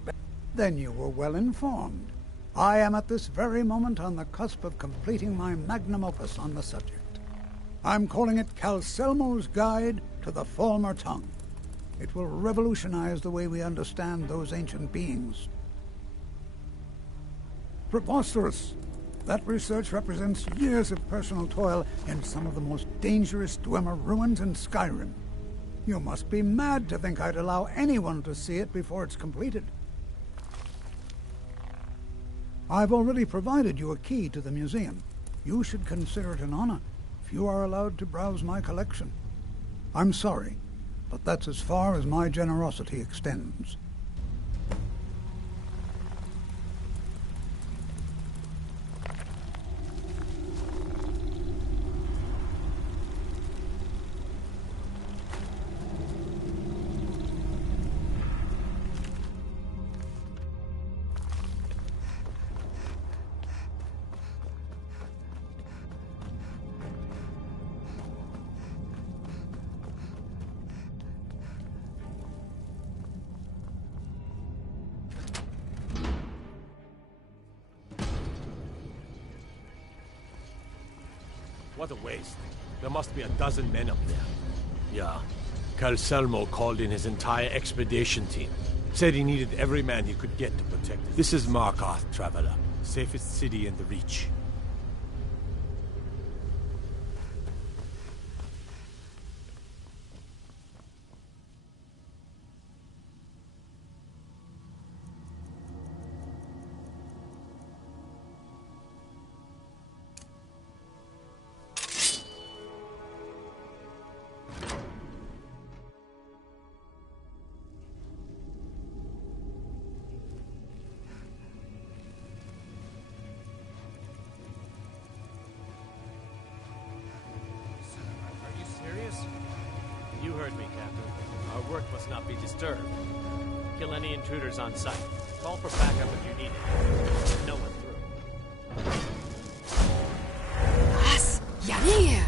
Then you were well informed. I am at this very moment on the cusp of completing my magnum opus on the subject. I'm calling it Calselmo's Guide to the Falmer Tongue. It will revolutionize the way we understand those ancient beings. Preposterous! That research represents years of personal toil in some of the most dangerous Dwemer ruins in Skyrim. You must be mad to think I'd allow anyone to see it before it's completed. I've already provided you a key to the museum. You should consider it an honor if you are allowed to browse my collection. I'm sorry, but that's as far as my generosity extends. What a waste. There must be a dozen men up there. Yeah. Calselmo called in his entire expedition team. Said he needed every man he could get to protect it. This is Markarth, Traveler. Safest city in the Reach. You heard me, Captain. Our work must not be disturbed. Kill any intruders on sight. Call for backup if you need it. Send no one through. As Yanir!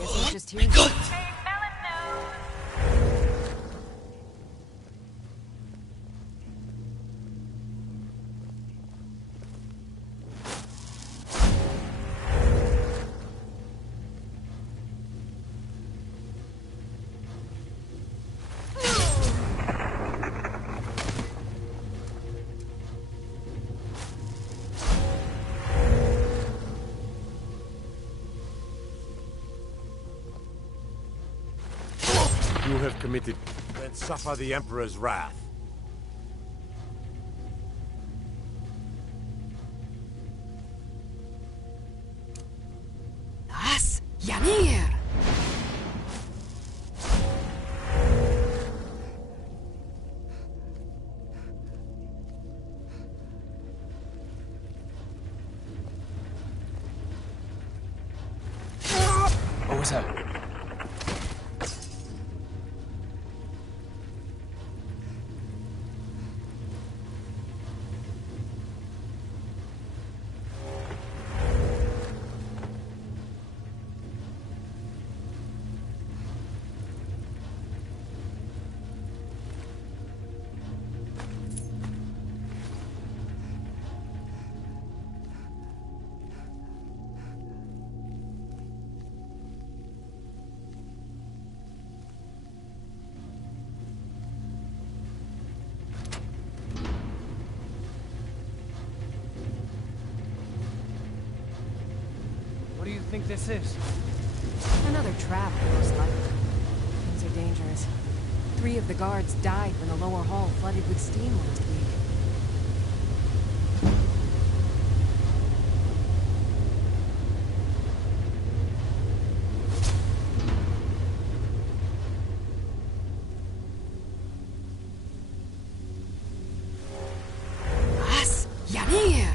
I guess we're just here. You have committed, then suffer the Emperor's wrath. As Yanir! closer. What do you think this is? Another trap, most likely. Things are dangerous. 3 of the guards died when the lower hall flooded with steam last week. Was? Janir!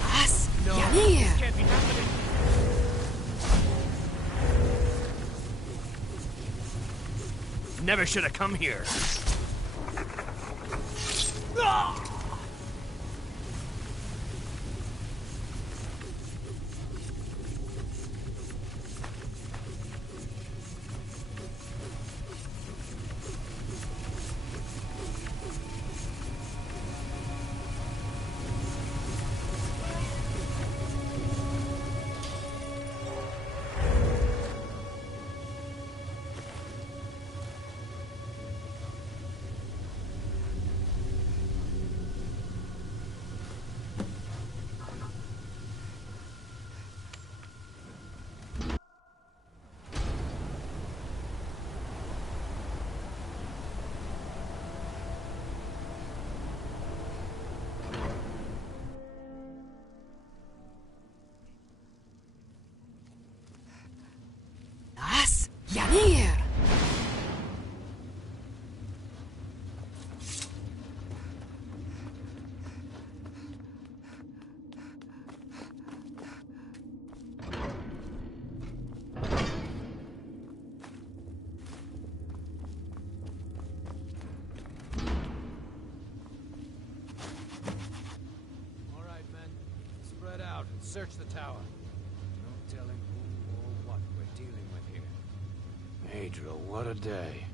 Was? Janir! Can't be happening. Never should have come here. Was? Janir! All right, men. Spread out and search the tower. No telling who or what we're dealing with here. Adriel, what a day.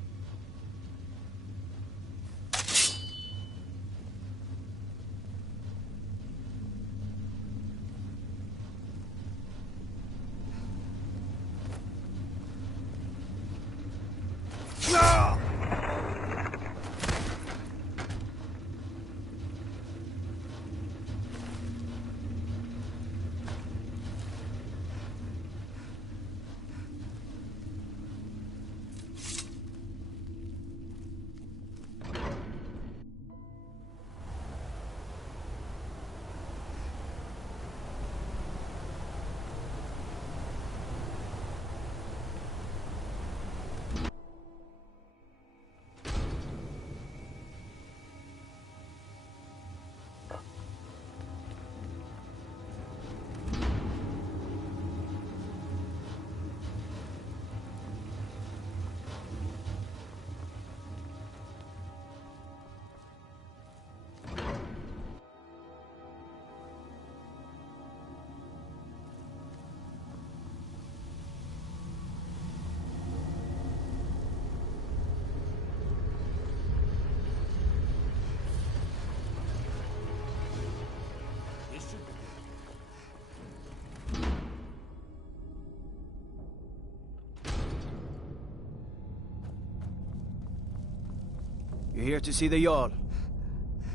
We're here to see the Jarl.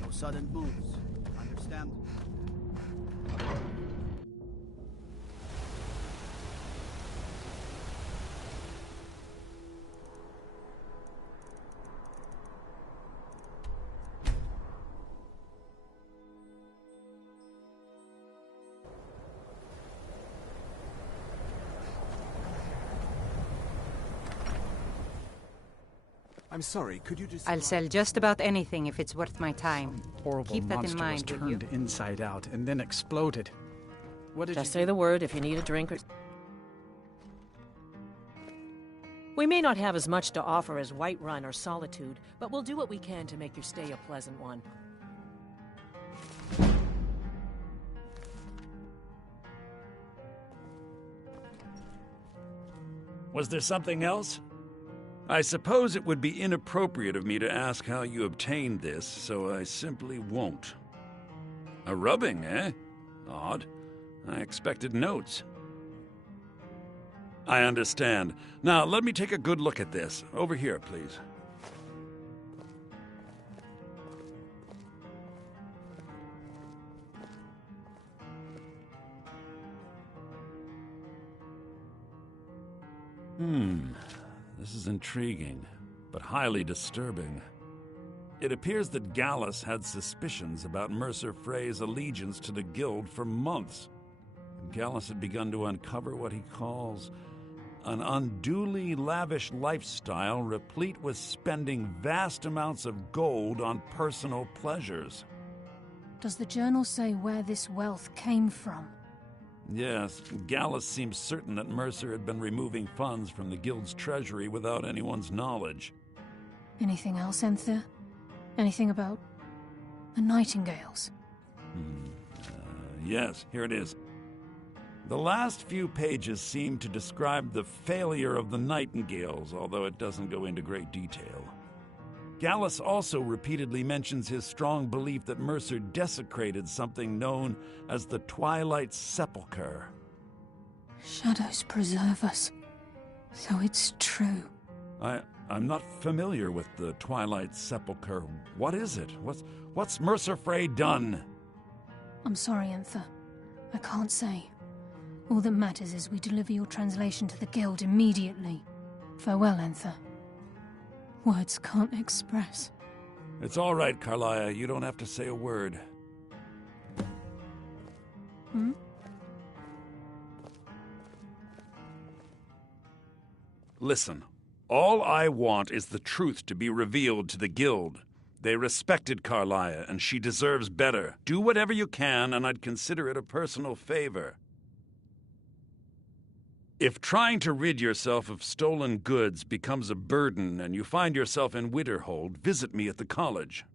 No sudden moves. Understand? I'm sorry, could you just... I'll sell just about anything if it's worth my time. Horrible Keep that in monster mind, was will you? turned inside out and then exploded. What did Just you say the word if you need a drink or... We may not have as much to offer as Whiterun or Solitude, but we'll do what we can to make your stay a pleasant one. Was there something else? I suppose it would be inappropriate of me to ask how you obtained this, so I simply won't. A rubbing, eh? Odd. I expected notes. I understand. Now, let me take a good look at this. Over here, please. This is intriguing, but highly disturbing. It appears that Gallus had suspicions about Mercer Frey's allegiance to the Guild for months. Gallus had begun to uncover what he calls an unduly lavish lifestyle replete with spending vast amounts of gold on personal pleasures. Does the journal say where this wealth came from? Yes, Gallus seems certain that Mercer had been removing funds from the Guild's treasury without anyone's knowledge. Anything else, Enther? Anything about the Nightingales? Yes, here it is. The last few pages seem to describe the failure of the Nightingales, although it doesn't go into great detail. Gallus also repeatedly mentions his strong belief that Mercer desecrated something known as the Twilight Sepulchre. Shadows preserve us. So it's true. I'm not familiar with the Twilight Sepulchre. What is it? What's Mercer Frey done? I'm sorry, Enther. I can't say. All that matters is we deliver your translation to the Guild immediately. Farewell, Enther. Words can't express. It's all right, Carlia. You don't have to say a word. Listen, all I want is the truth to be revealed to the Guild. They respected Carlia, and she deserves better. Do whatever you can, and I'd consider it a personal favor. If trying to rid yourself of stolen goods becomes a burden and you find yourself in Winterhold, visit me at the college.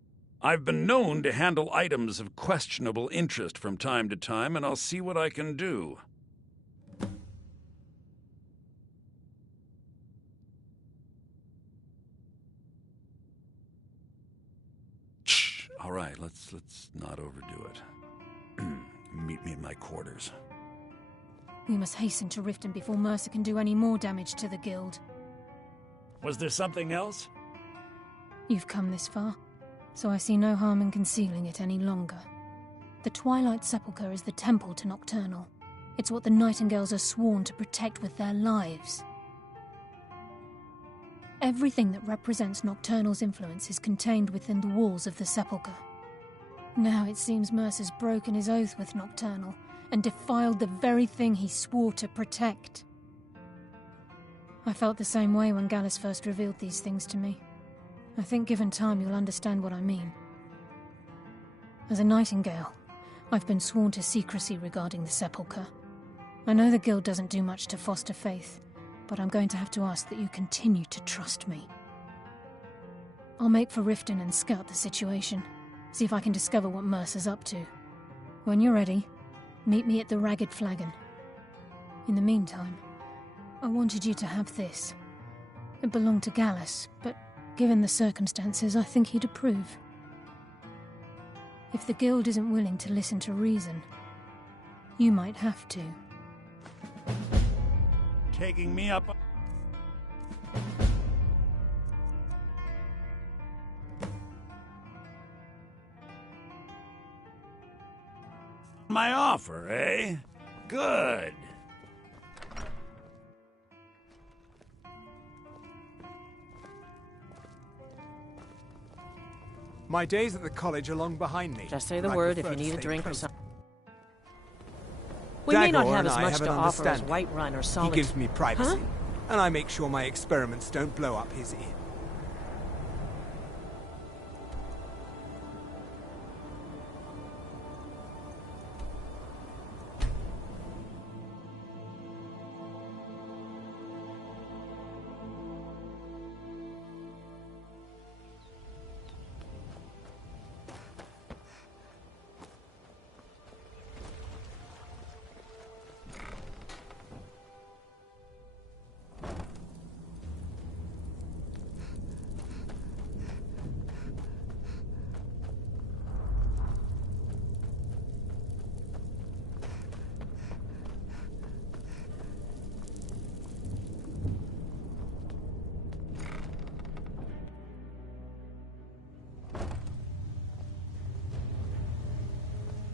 I've been known to handle items of questionable interest from time to time, and I'll see what I can do. Shh. All right, let's not overdo it. Meet me in my quarters. We must hasten to Riften before Mercer can do any more damage to the Guild. Was there something else? You've come this far, so I see no harm in concealing it any longer. The Twilight Sepulchre is the temple to Nocturnal. It's what the Nightingales are sworn to protect with their lives. Everything that represents Nocturnal's influence is contained within the walls of the Sepulchre. Now it seems Mercer's broken his oath with Nocturnal and defiled the very thing he swore to protect. I felt the same way when Gallus first revealed these things to me. I think given time you'll understand what I mean. As a Nightingale, I've been sworn to secrecy regarding the Sepulchre. I know the Guild doesn't do much to foster faith, but I'm going to have to ask that you continue to trust me. I'll make for Riften and scout the situation, see if I can discover what Mercer's up to. When you're ready, meet me at the Ragged Flagon. In the meantime, I wanted you to have this. It belonged to Gallus, but given the circumstances, I think he'd approve. If the Guild isn't willing to listen to reason, you might have to. Taking me up... my offer, eh? Good. My days at the college are long behind me. Just say the but I word if prefer you to need a stay drink or close. something. We may not Dagor have and as I much have to an offer as understanding. Whiterun or He Solitude. gives me privacy, Huh? and I make sure my experiments don't blow up his ear.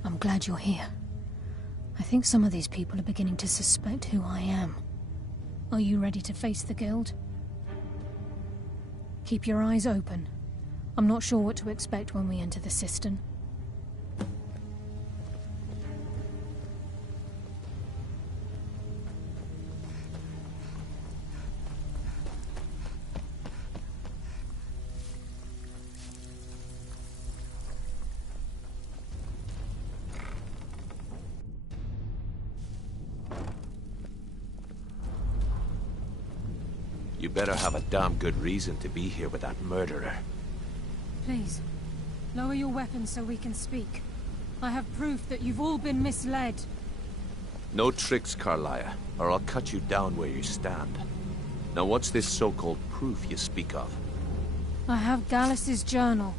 I'm glad you're here. I think some of these people are beginning to suspect who I am. Are you ready to face the Guild? Keep your eyes open. I'm not sure what to expect when we enter the cistern. You better have a damn good reason to be here with that murderer. Please, lower your weapons so we can speak. I have proof that you've all been misled. No tricks, Carlia, or I'll cut you down where you stand. Now what's this so-called proof you speak of? I have Gallus's journal.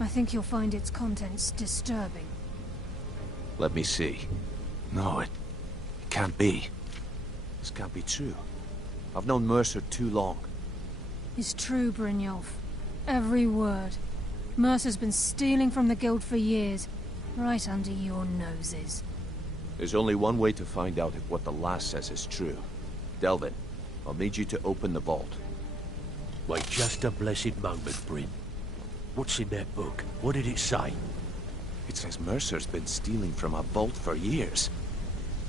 I think you'll find its contents disturbing. Let me see. No, it can't be. This can't be true. I've known Mercer too long. It's true, Brynjolf. Every word. Mercer's been stealing from the Guild for years, right under your noses. There's only one way to find out if what the lass says is true. Delvin, I'll need you to open the vault. Wait just a blessed moment, Bryn. What's in that book? What did it say? It says Mercer's been stealing from a vault for years.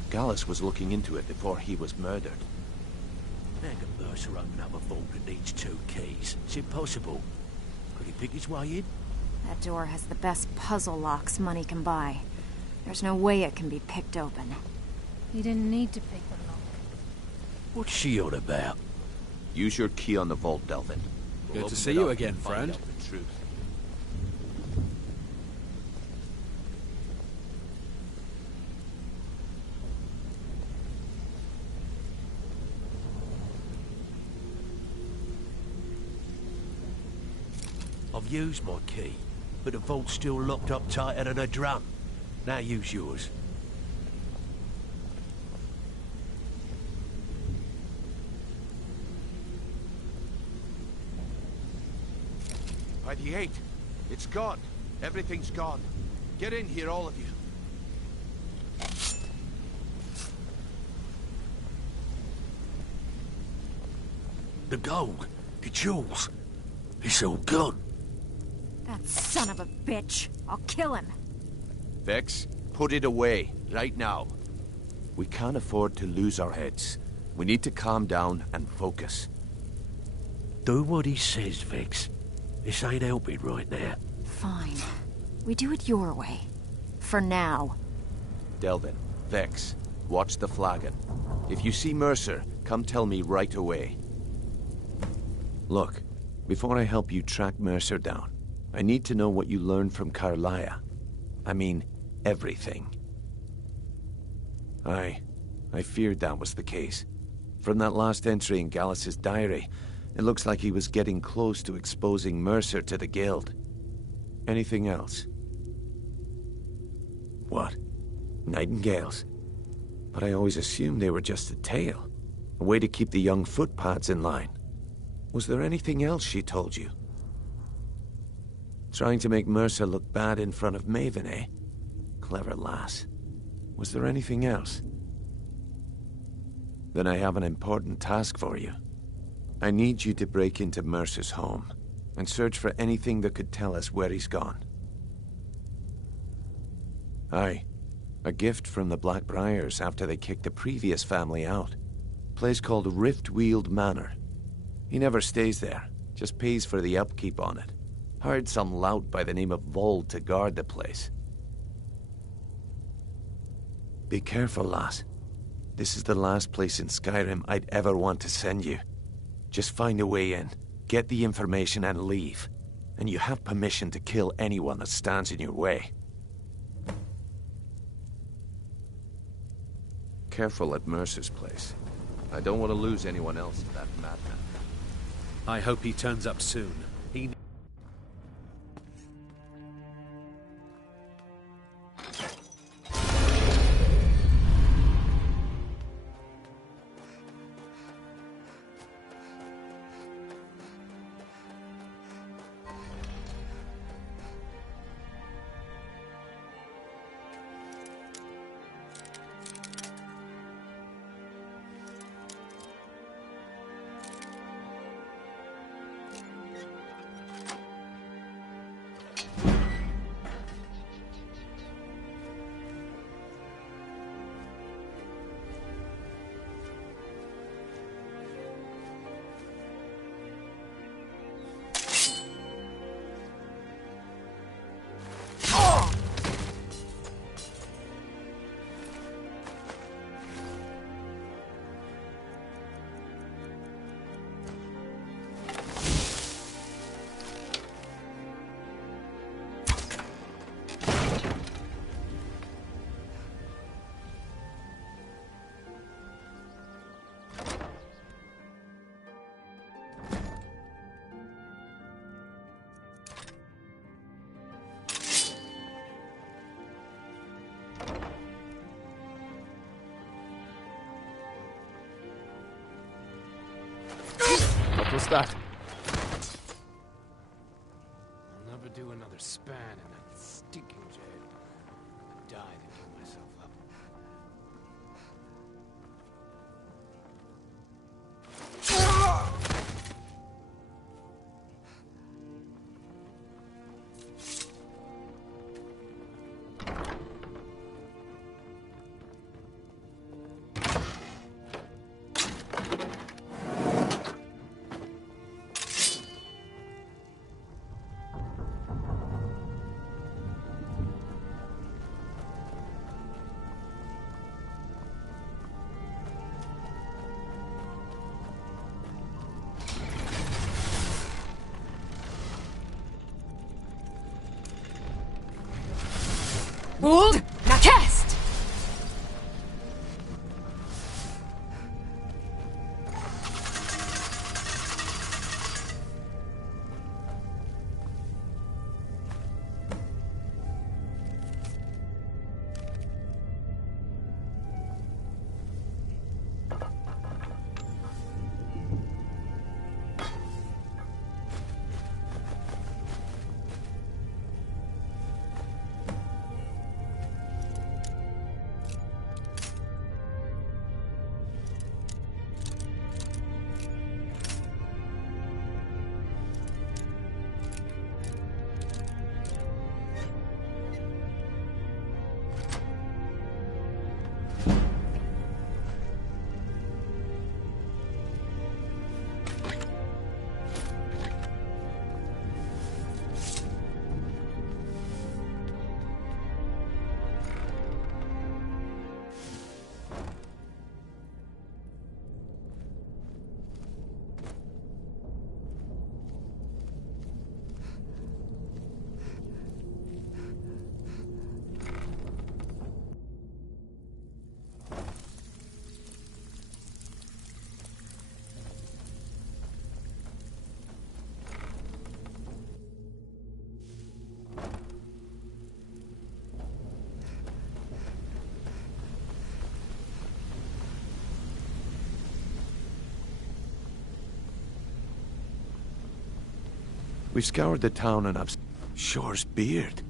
Gallus was looking into it before he was murdered. How can Mercer open up a vault that needs 2 keys? It's impossible. Could he pick his way in? That door has the best puzzle locks money can buy. There's no way it can be picked open. He didn't need to pick the lock. What's she on about? Use your key on the vault, Delvin. Good to open see it you up again, and find friend. out the truth. I've used my key, but the vault's still locked up tighter than a drum. Now use yours. By the 8. It's gone. Everything's gone. Get in here, all of you. The gold, the jewels, it's all gone. That son of a bitch. I'll kill him. Vex, put it away, right now. We can't afford to lose our heads. We need to calm down and focus. Do what he says, Vex. This ain't helping right now. Fine. We do it your way. For now. Delvin, Vex, watch the flagon. If you see Mercer, come tell me right away. Look, before I help you track Mercer down, I need to know what you learned from Carlia. I mean, everything. I feared that was the case. From that last entry in Gallus's diary, it looks like he was getting close to exposing Mercer to the Guild. Anything else? What? Nightingales? But I always assumed they were just a tale. A way to keep the young footpads in line. Was there anything else she told you? Trying to make Mercer look bad in front of Maven, eh? Clever lass. Was there anything else? Then I have an important task for you. I need you to break into Mercer's home and search for anything that could tell us where he's gone. Aye. A gift from the Blackbriars after they kicked the previous family out. Place called Riftweald Manor. He never stays there, just pays for the upkeep on it. Hired some lout by the name of Vold to guard the place. Be careful, lass. This is the last place in Skyrim I'd ever want to send you. Just find a way in, get the information and leave. And you have permission to kill anyone that stands in your way. Careful at Mercer's place. I don't want to lose anyone else to that madman. I hope he turns up soon. He... What was that? I'll never do another span in that stinking jail. Die thinking myself up. Hold! Now cast! We've scoured the town and I've... Shore's beard.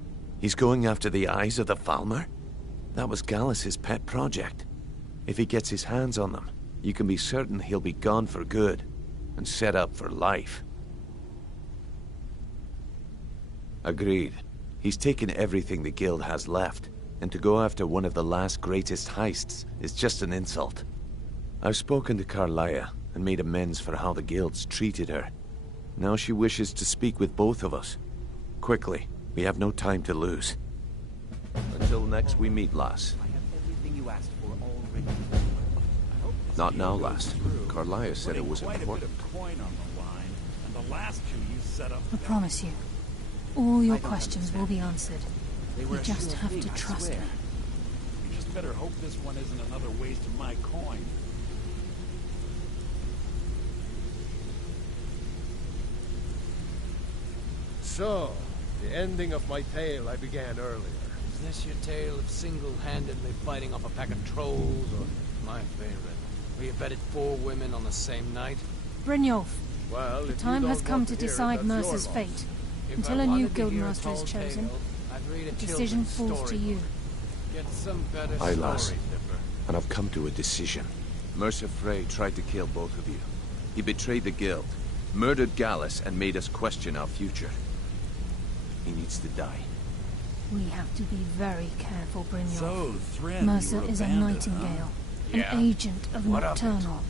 He's going after the eyes of the Falmer? That was Gallus's pet project. If he gets his hands on them, you can be certain he'll be gone for good, and set up for life. Agreed. He's taken everything the guild has left, and to go after one of the last greatest heists is just an insult. I've spoken to Carlia and made amends for how the guilds treated her. Now she wishes to speak with both of us. Quickly, we have no time to lose. Until next we meet, lass. Not now, lass. Carlia said it was important. I promise you, all your questions will be answered. You just have to trust me. You just better hope this one isn't another waste of my coin. So, the ending of my tale I began earlier. Is this your tale of single-handedly fighting off a pack of trolls, or my favorite, where you bedded 4 women on the same night? Brynjolf, Well, the time has come to decide Mercer's fate. Until a new guildmaster is chosen, the decision falls to you. Get some better Aye, stories, lass. Dipper. And I've come to a decision. Mercer Frey tried to kill both of you. He betrayed the guild, murdered Gallus, and made us question our future. He needs to die. We have to be very careful, Brynjolf. So, Thren, Mercer you were is a abandoned, nightingale, huh? an agent of What of it? Nocturnal.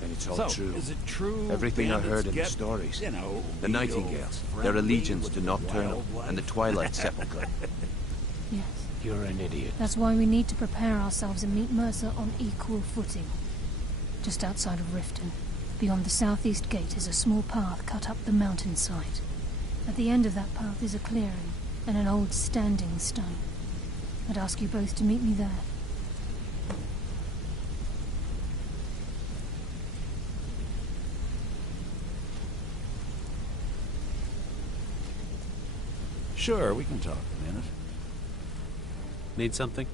And it's all So, true. is it true Everything I bandits heard in the get, stories. you know, The Nightingales, their friendly allegiance with to the Nocturnal, wildlife? and the Twilight Sepulchre. Yes. You're an idiot. That's why we need to prepare ourselves and meet Mercer on equal footing. Just outside of Riften, beyond the southeast gate, is a small path cut up the mountainside. At the end of that path is a clearing and an old standing stone. I'd ask you both to meet me there. Sure, we can talk a minute. Need something?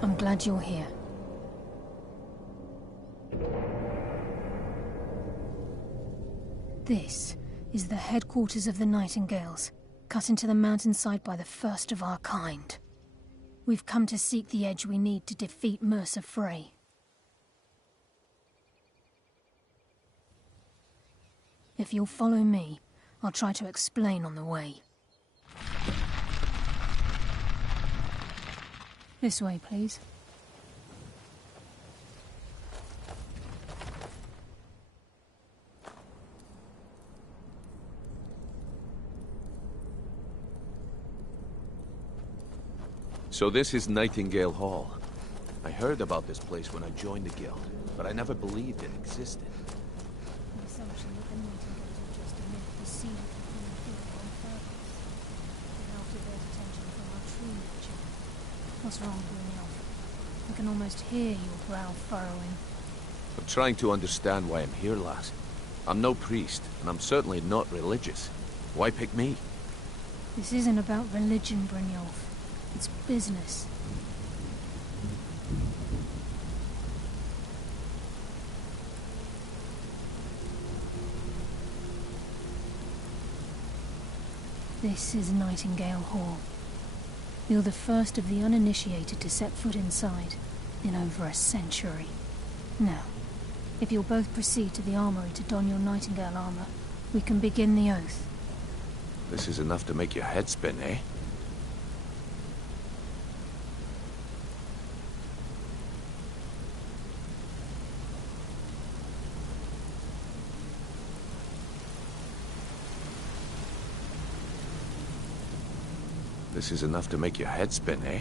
I'm glad you're here. This is the headquarters of the Nightingales, cut into the mountainside by the first of our kind. We've come to seek the edge we need to defeat Mercer Frey. If you'll follow me, I'll try to explain on the way. This way, please. So this is Nightingale Hall. I heard about this place when I joined the guild, but I never believed it existed. The assumption that the Nightingales are just a myth deceived from the guild on purpose. To help divert attention from our true nature. What's wrong, Brynjolf? I can almost hear your brow furrowing. I'm trying to understand why I'm here, lass. I'm no priest, and I'm certainly not religious. Why pick me? This isn't about religion, Brynjolf. It's business. This is Nightingale Hall. You're the first of the uninitiated to set foot inside in over a century. Now, if you'll both proceed to the armory to don your Nightingale armor, we can begin the oath. This is enough to make your head spin, eh? This is enough to make your head spin, eh?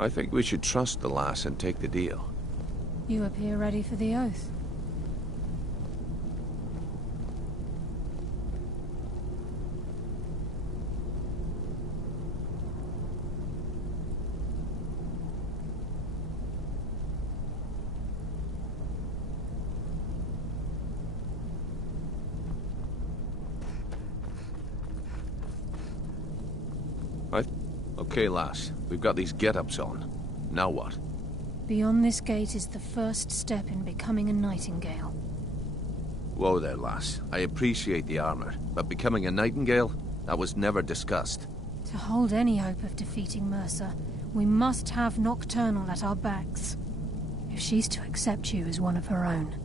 I think we should trust the lass and take the deal. You appear ready for the oath. Okay, lass. We've got these get-ups on. Now what? Beyond this gate is the first step in becoming a Nightingale. Whoa there, lass. I appreciate the armor, but becoming a Nightingale? That was never discussed. To hold any hope of defeating Mercer, we must have Nocturnal at our backs. If she's to accept you as one of her own,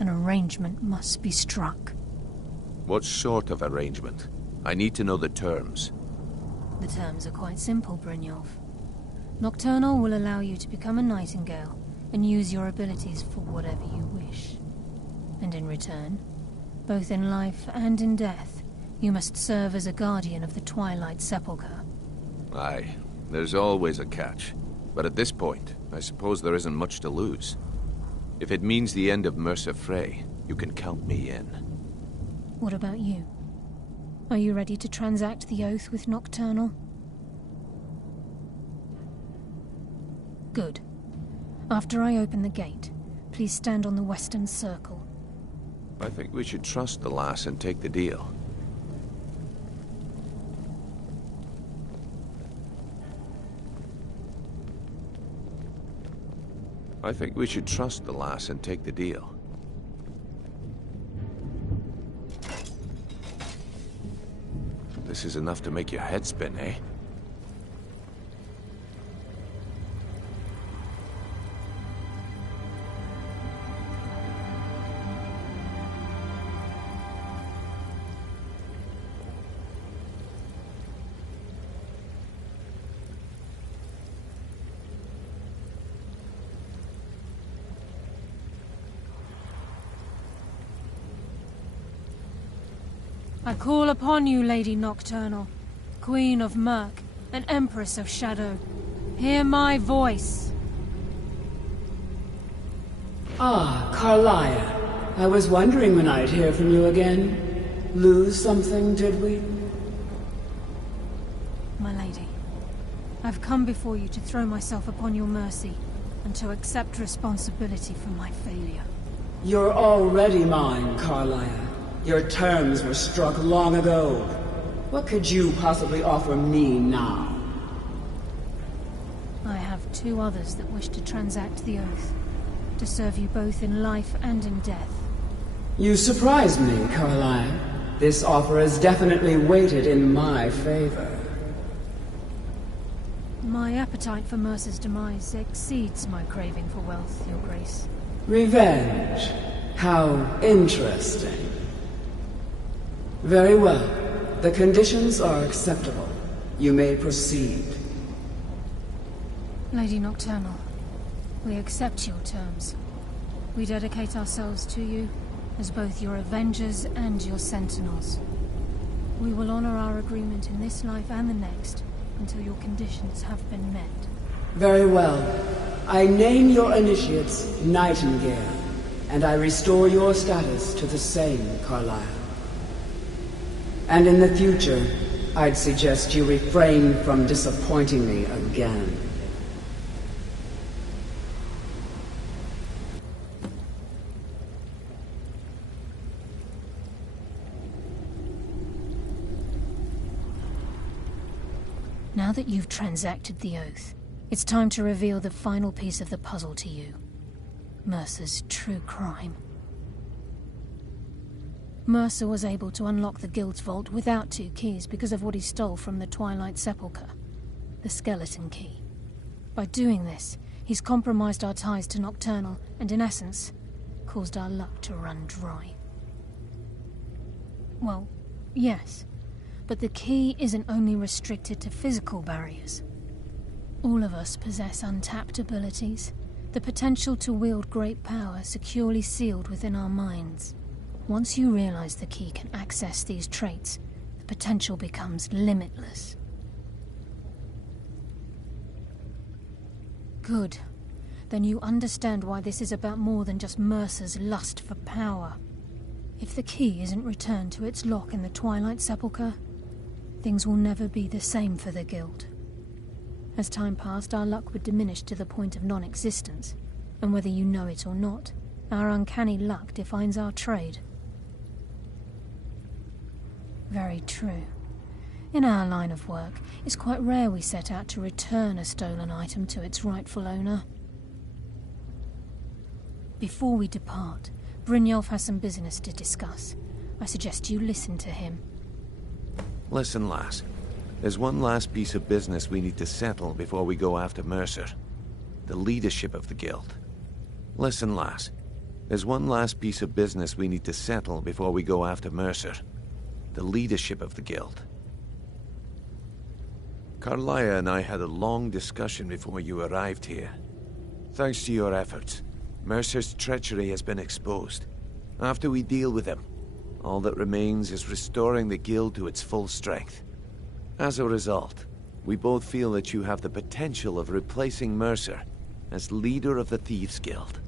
an arrangement must be struck. What sort of arrangement? I need to know the terms. The terms are quite simple, Brynjolf. Nocturnal will allow you to become a Nightingale and use your abilities for whatever you wish. And in return, both in life and in death, you must serve as a guardian of the Twilight Sepulchre. Aye, there's always a catch. But at this point, I suppose there isn't much to lose. If it means the end of Mercer Frey, you can count me in. What about you? Are you ready to transact the oath with Nocturnal? Good. After I open the gate, please stand on the western circle. I think we should trust the lass and take the deal. I think we should trust the lass and take the deal. This is enough to make your head spin, eh? I call upon you, Lady Nocturnal, Queen of Murk and Empress of Shadow. Hear my voice. Ah, Carlia. I was wondering when I'd hear from you again. Lose something, did we? My lady, I've come before you to throw myself upon your mercy and to accept responsibility for my failure. You're already mine, Carlia. Your terms were struck long ago. What could you possibly offer me now? I have two others that wish to transact the oath, to serve you both in life and in death. You surprise me, Caroline. This offer is definitely weighted in my favor. My appetite for Mercer's demise exceeds my craving for wealth, Your Grace. Revenge. How interesting. Very well. The conditions are acceptable. You may proceed. Lady Nocturnal, we accept your terms. We dedicate ourselves to you as both your avengers and your sentinels. We will honor our agreement in this life and the next until your conditions have been met. Very well. I name your initiates Nightingale. and I restore your status to the same, Carlisle. And in the future, I'd suggest you refrain from disappointing me again. Now that you've transacted the oath, it's time to reveal the final piece of the puzzle to you. Mercer's true crime. Mercer was able to unlock the Guild's vault without 2 keys because of what he stole from the Twilight Sepulchre, the skeleton key. By doing this, he's compromised our ties to Nocturnal and, in essence, caused our luck to run dry. Well, yes, but the key isn't only restricted to physical barriers. All of us possess untapped abilities, the potential to wield great power securely sealed within our minds. Once you realize the key can access these traits, the potential becomes limitless. Good. Then you understand why this is about more than just Mercer's lust for power. If the key isn't returned to its lock in the Twilight Sepulchre, things will never be the same for the Guild. As time passed, our luck would diminish to the point of non-existence, and whether you know it or not, our uncanny luck defines our trade. Very true. In our line of work, it's quite rare we set out to return a stolen item to its rightful owner. Before we depart, Brynjolf has some business to discuss. I suggest you listen to him. Listen, lass. There's one last piece of business we need to settle before we go after Mercer. The leadership of the Guild. Listen, lass. There's one last piece of business we need to settle before we go after Mercer. The leadership of the Guild. Carlia and I had a long discussion before you arrived here. Thanks to your efforts, Mercer's treachery has been exposed. After we deal with him, all that remains is restoring the Guild to its full strength. As a result, we both feel that you have the potential of replacing Mercer as leader of the Thieves Guild.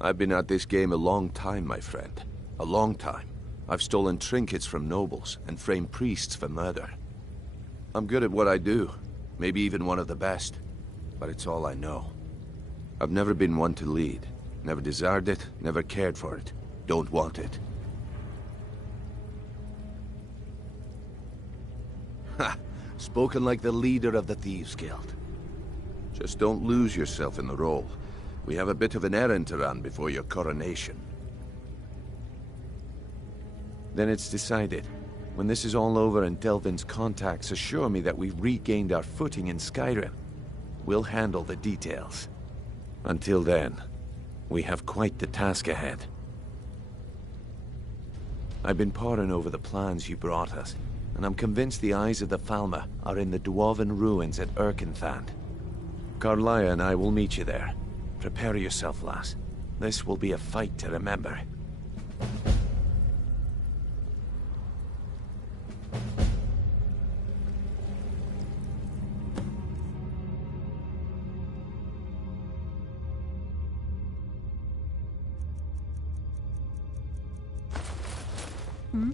I've been at this game a long time, my friend. A long time. I've stolen trinkets from nobles and framed priests for murder. I'm good at what I do, maybe even one of the best, but it's all I know. I've never been one to lead. Never desired it, never cared for it. Don't want it. Ha! Spoken like the leader of the Thieves Guild. Just don't lose yourself in the role. We have a bit of an errand to run before your coronation. Then it's decided. When this is all over and Delvin's contacts assure me that we've regained our footing in Skyrim, we'll handle the details. Until then, we have quite the task ahead. I've been poring over the plans you brought us, and I'm convinced the eyes of the Falmer are in the Dwarven ruins at Erkenthand. Carlia and I will meet you there. Prepare yourself, lass. This will be a fight to remember. Hmm?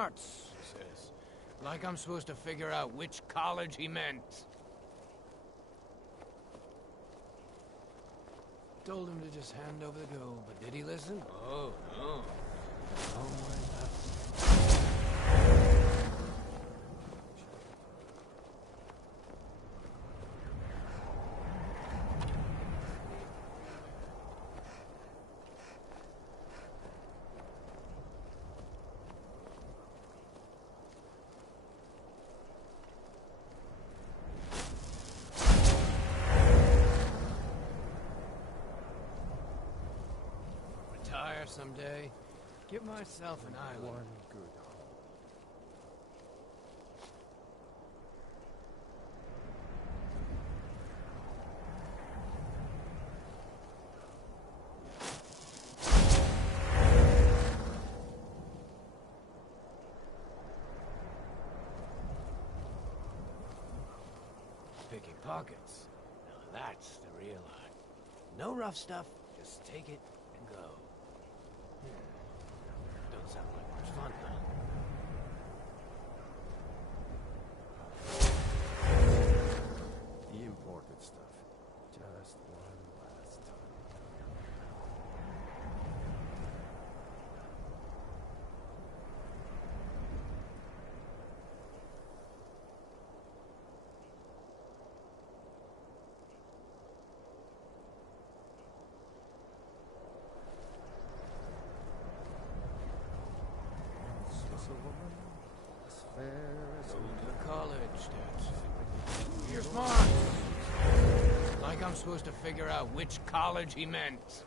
arts, he says. Like I'm supposed to figure out which college he meant. Told him to just hand over the gold, but did he listen? Oh, no. Oh, my God. Retire someday. Give myself an island. One good home. Picking pockets. Now that's the real art. No rough stuff, just take it and go. Don't sound like much fun, huh? The imported stuff. Just one last time. She's a woman as fair as Go to college, Dad. You're smart. Like I'm supposed to figure out which college he meant.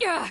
Yeah.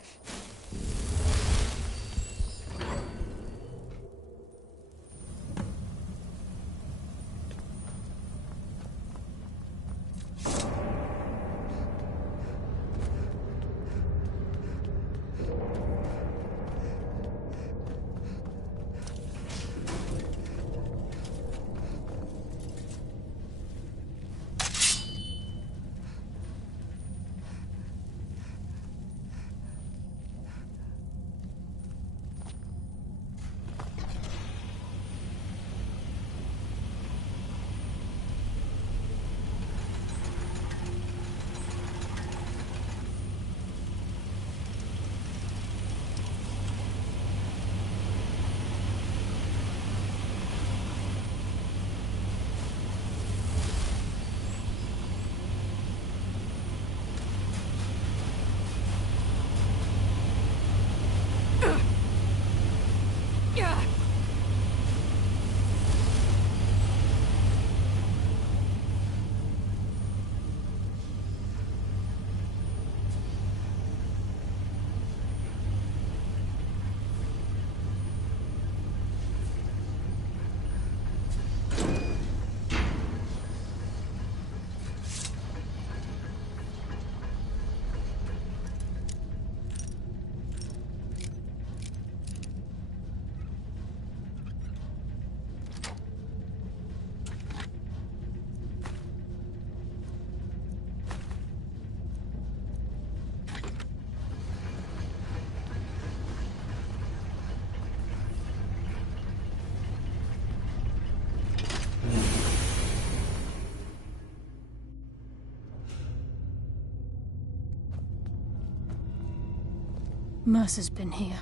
Mercer's been here.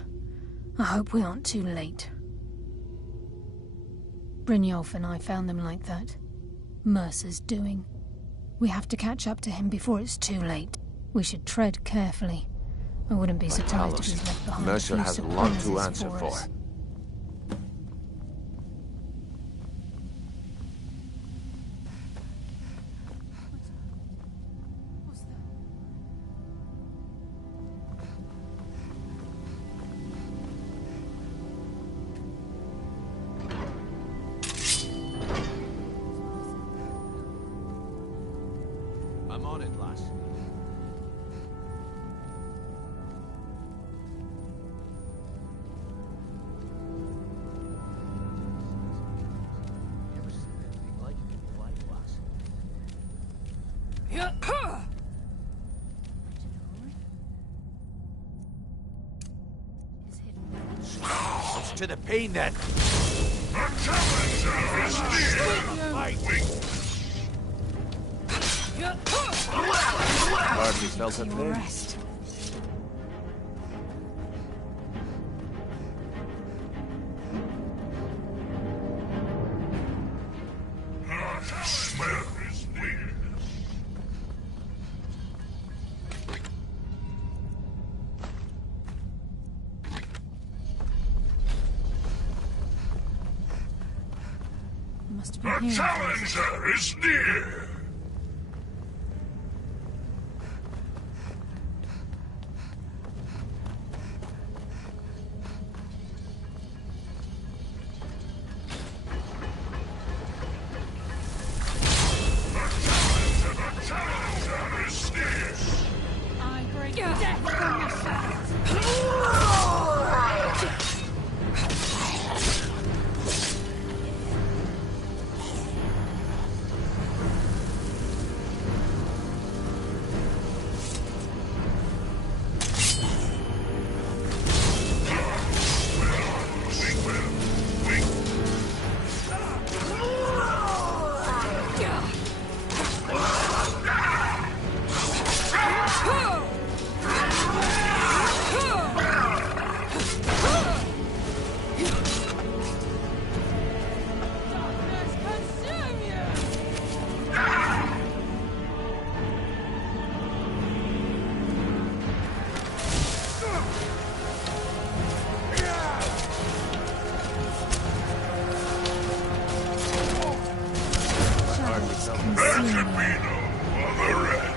I hope we aren't too late. Brynjolf and I found them like that. Mercer's doing. We have to catch up to him before it's too late. We should tread carefully. I wouldn't be surprised if he's left behind Mercer a few has a lot to surprises answer for for. us. I'm on it, lass. What's to the pain then? Hardly felt a thing. Rest. Smell is weird. Must have The been here. challenger is near. I bring death from the shadows. There can be no other end.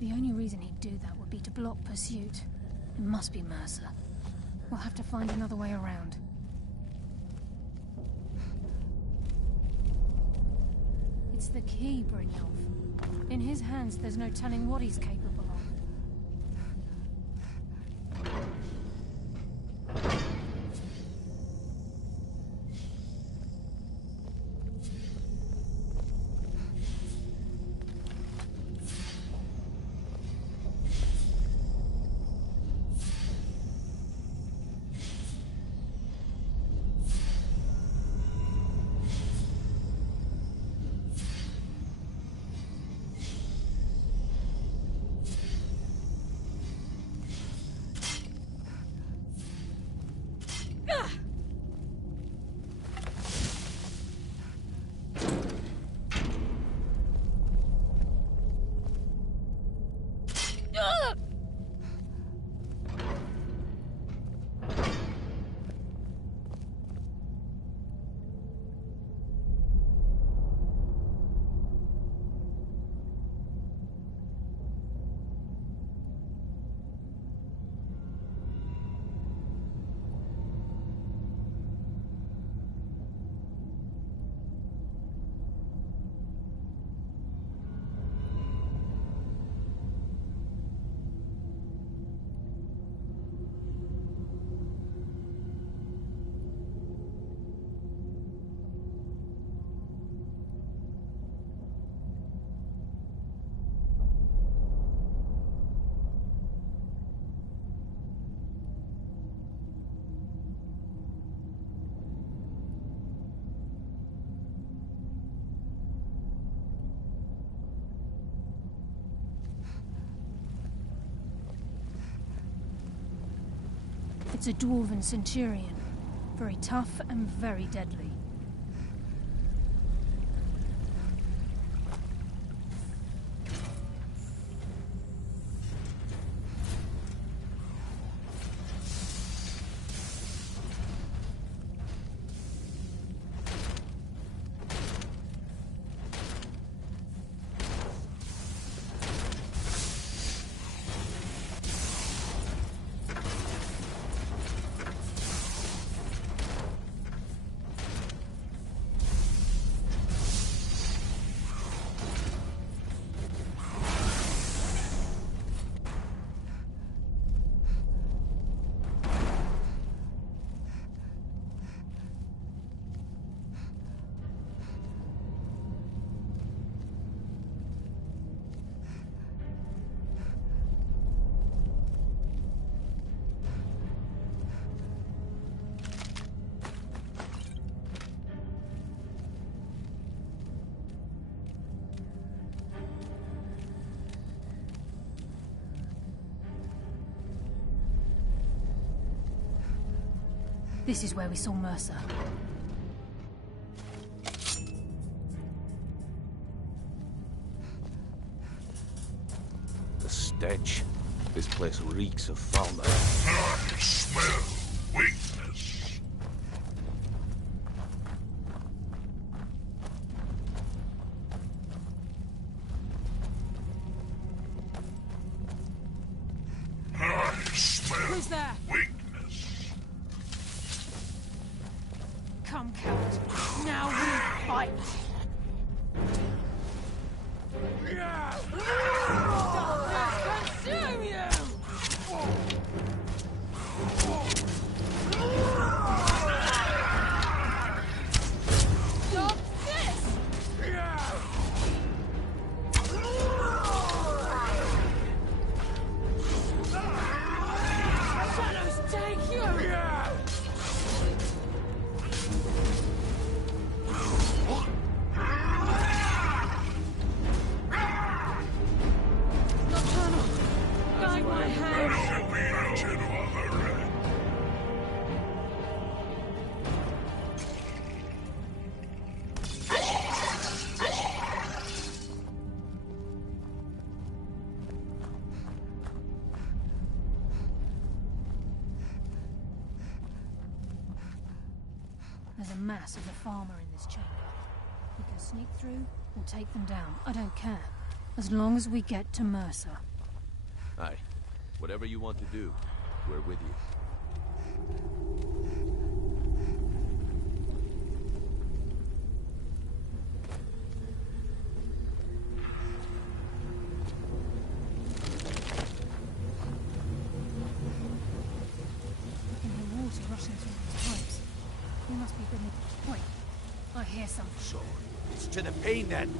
The only reason he'd do that would be to block pursuit. It must be Mercer. We'll have to find another way around. It's the key, Brynjolf. In his hands, there's no telling what he's capable of. It's a dwarven centurion. Very tough and very deadly. This is where we saw Mercer. The stench. This place reeks of foulness. I smell weakness. I smell Who's there? weakness. Come, coward. Now we fight. Consume you! Stop this! Shadows take you! There's a mass of the farmer in this chamber. We can sneak through or take them down. I don't care. As long as we get to Mercer. Aye. Whatever you want to do, we're with you. I can hear water rushing through these pipes. We must be beneath. Wait. I hear something. So, it's to the pain then.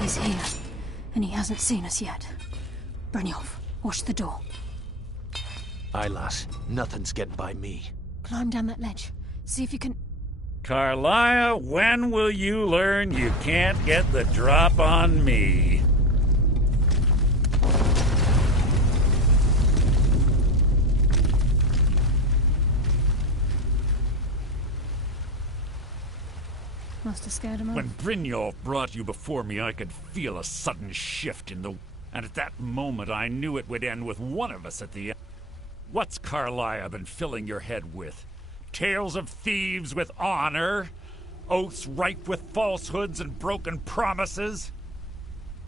He's here, and he hasn't seen us yet. Brynjolf, watch the door. Aye, lass. Nothing's getting by me. Climb down that ledge. See if you can... Carlia, when will you learn you can't get the drop on me? Must have scared him off. When Brynjolf brought you before me, I could feel a sudden shift in the... And at that moment, I knew it would end with one of us at the end. What's Carlia been filling your head with? Tales of thieves with honor? Oaths ripe with falsehoods and broken promises?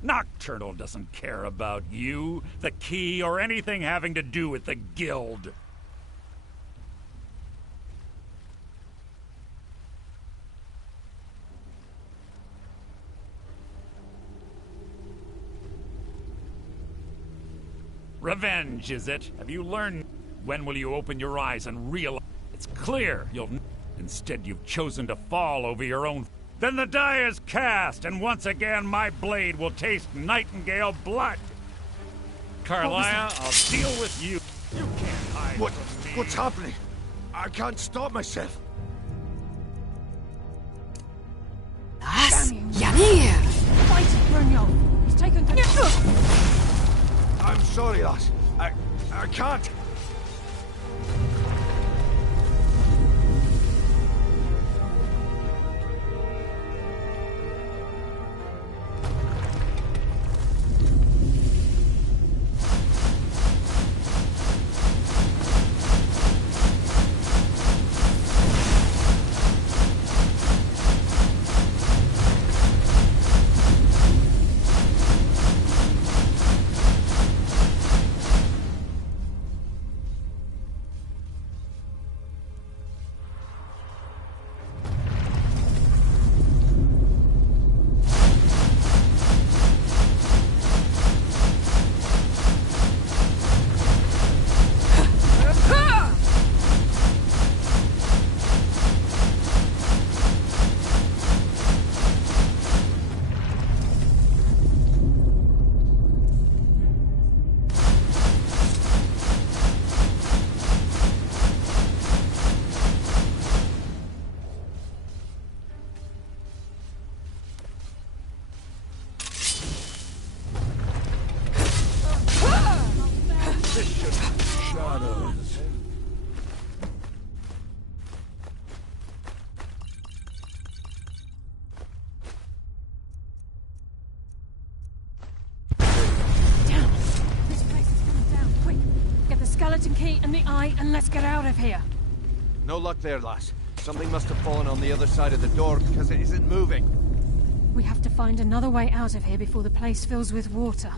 Nocturnal doesn't care about you, the key, or anything having to do with the guild. Revenge, is it? Have you learned? When will you open your eyes and realize it's clear you'll... Instead, you've chosen to fall over your own... Then the die is cast, and once again my blade will taste Nightingale blood. Carlia, I'll deal with you. You can't hide from me. What's happening? I can't stop myself. Lass, Yanir! Fight it, Brynjolf! He's taken control. I'm sorry, lass. I can't. Skeleton key and the eye, and let's get out of here. No luck there, lass. Something must have fallen on the other side of the door because it isn't moving. We have to find another way out of here before the place fills with water.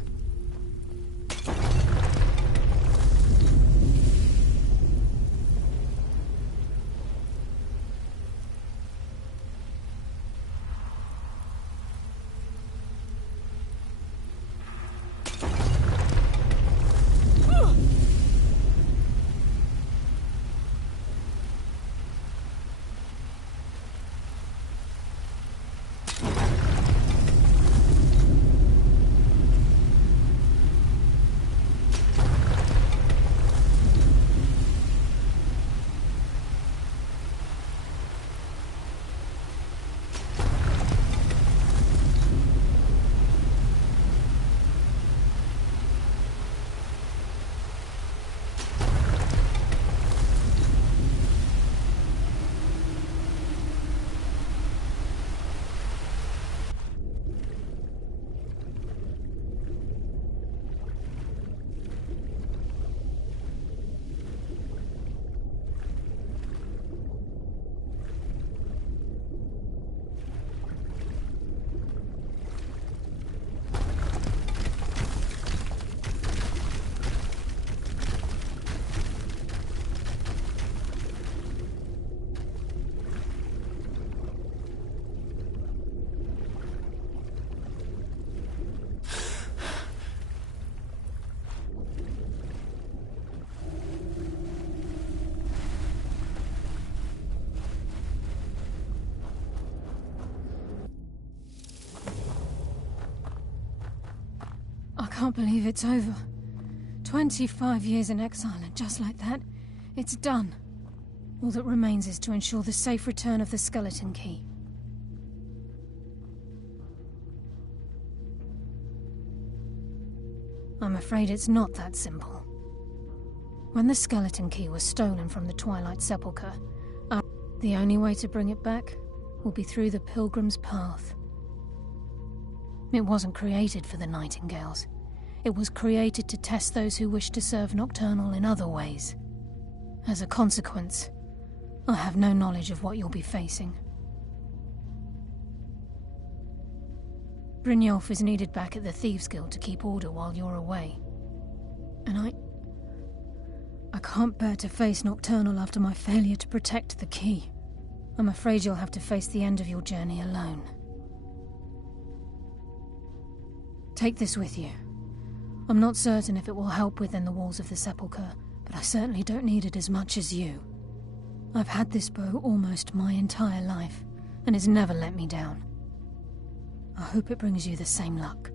I can't believe it's over. 25 years in exile, and just like that, it's done. All that remains is to ensure the safe return of the skeleton key. I'm afraid it's not that simple. When the skeleton key was stolen from the Twilight Sepulchre, the only way to bring it back will be through the Pilgrim's Path. It wasn't created for the Nightingales. It was created to test those who wish to serve Nocturnal in other ways. As a consequence, I have no knowledge of what you'll be facing. Brynjolf is needed back at the Thieves Guild to keep order while you're away. And I can't bear to face Nocturnal after my failure to protect the key. I'm afraid you'll have to face the end of your journey alone. Take this with you. I'm not certain if it will help within the walls of the Sepulchre, but I certainly don't need it as much as you. I've had this bow almost my entire life, and it's never let me down. I hope it brings you the same luck.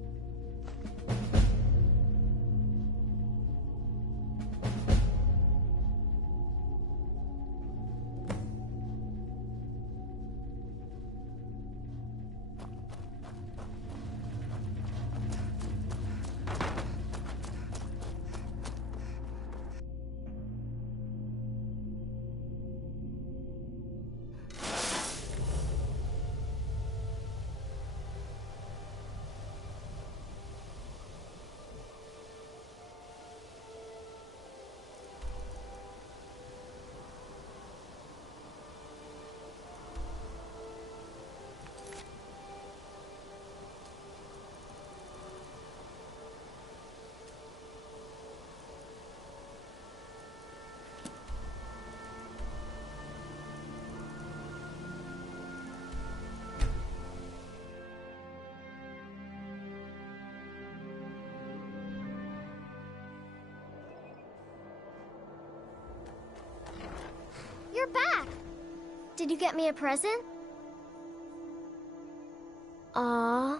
You're back! Did you get me a present? Aww.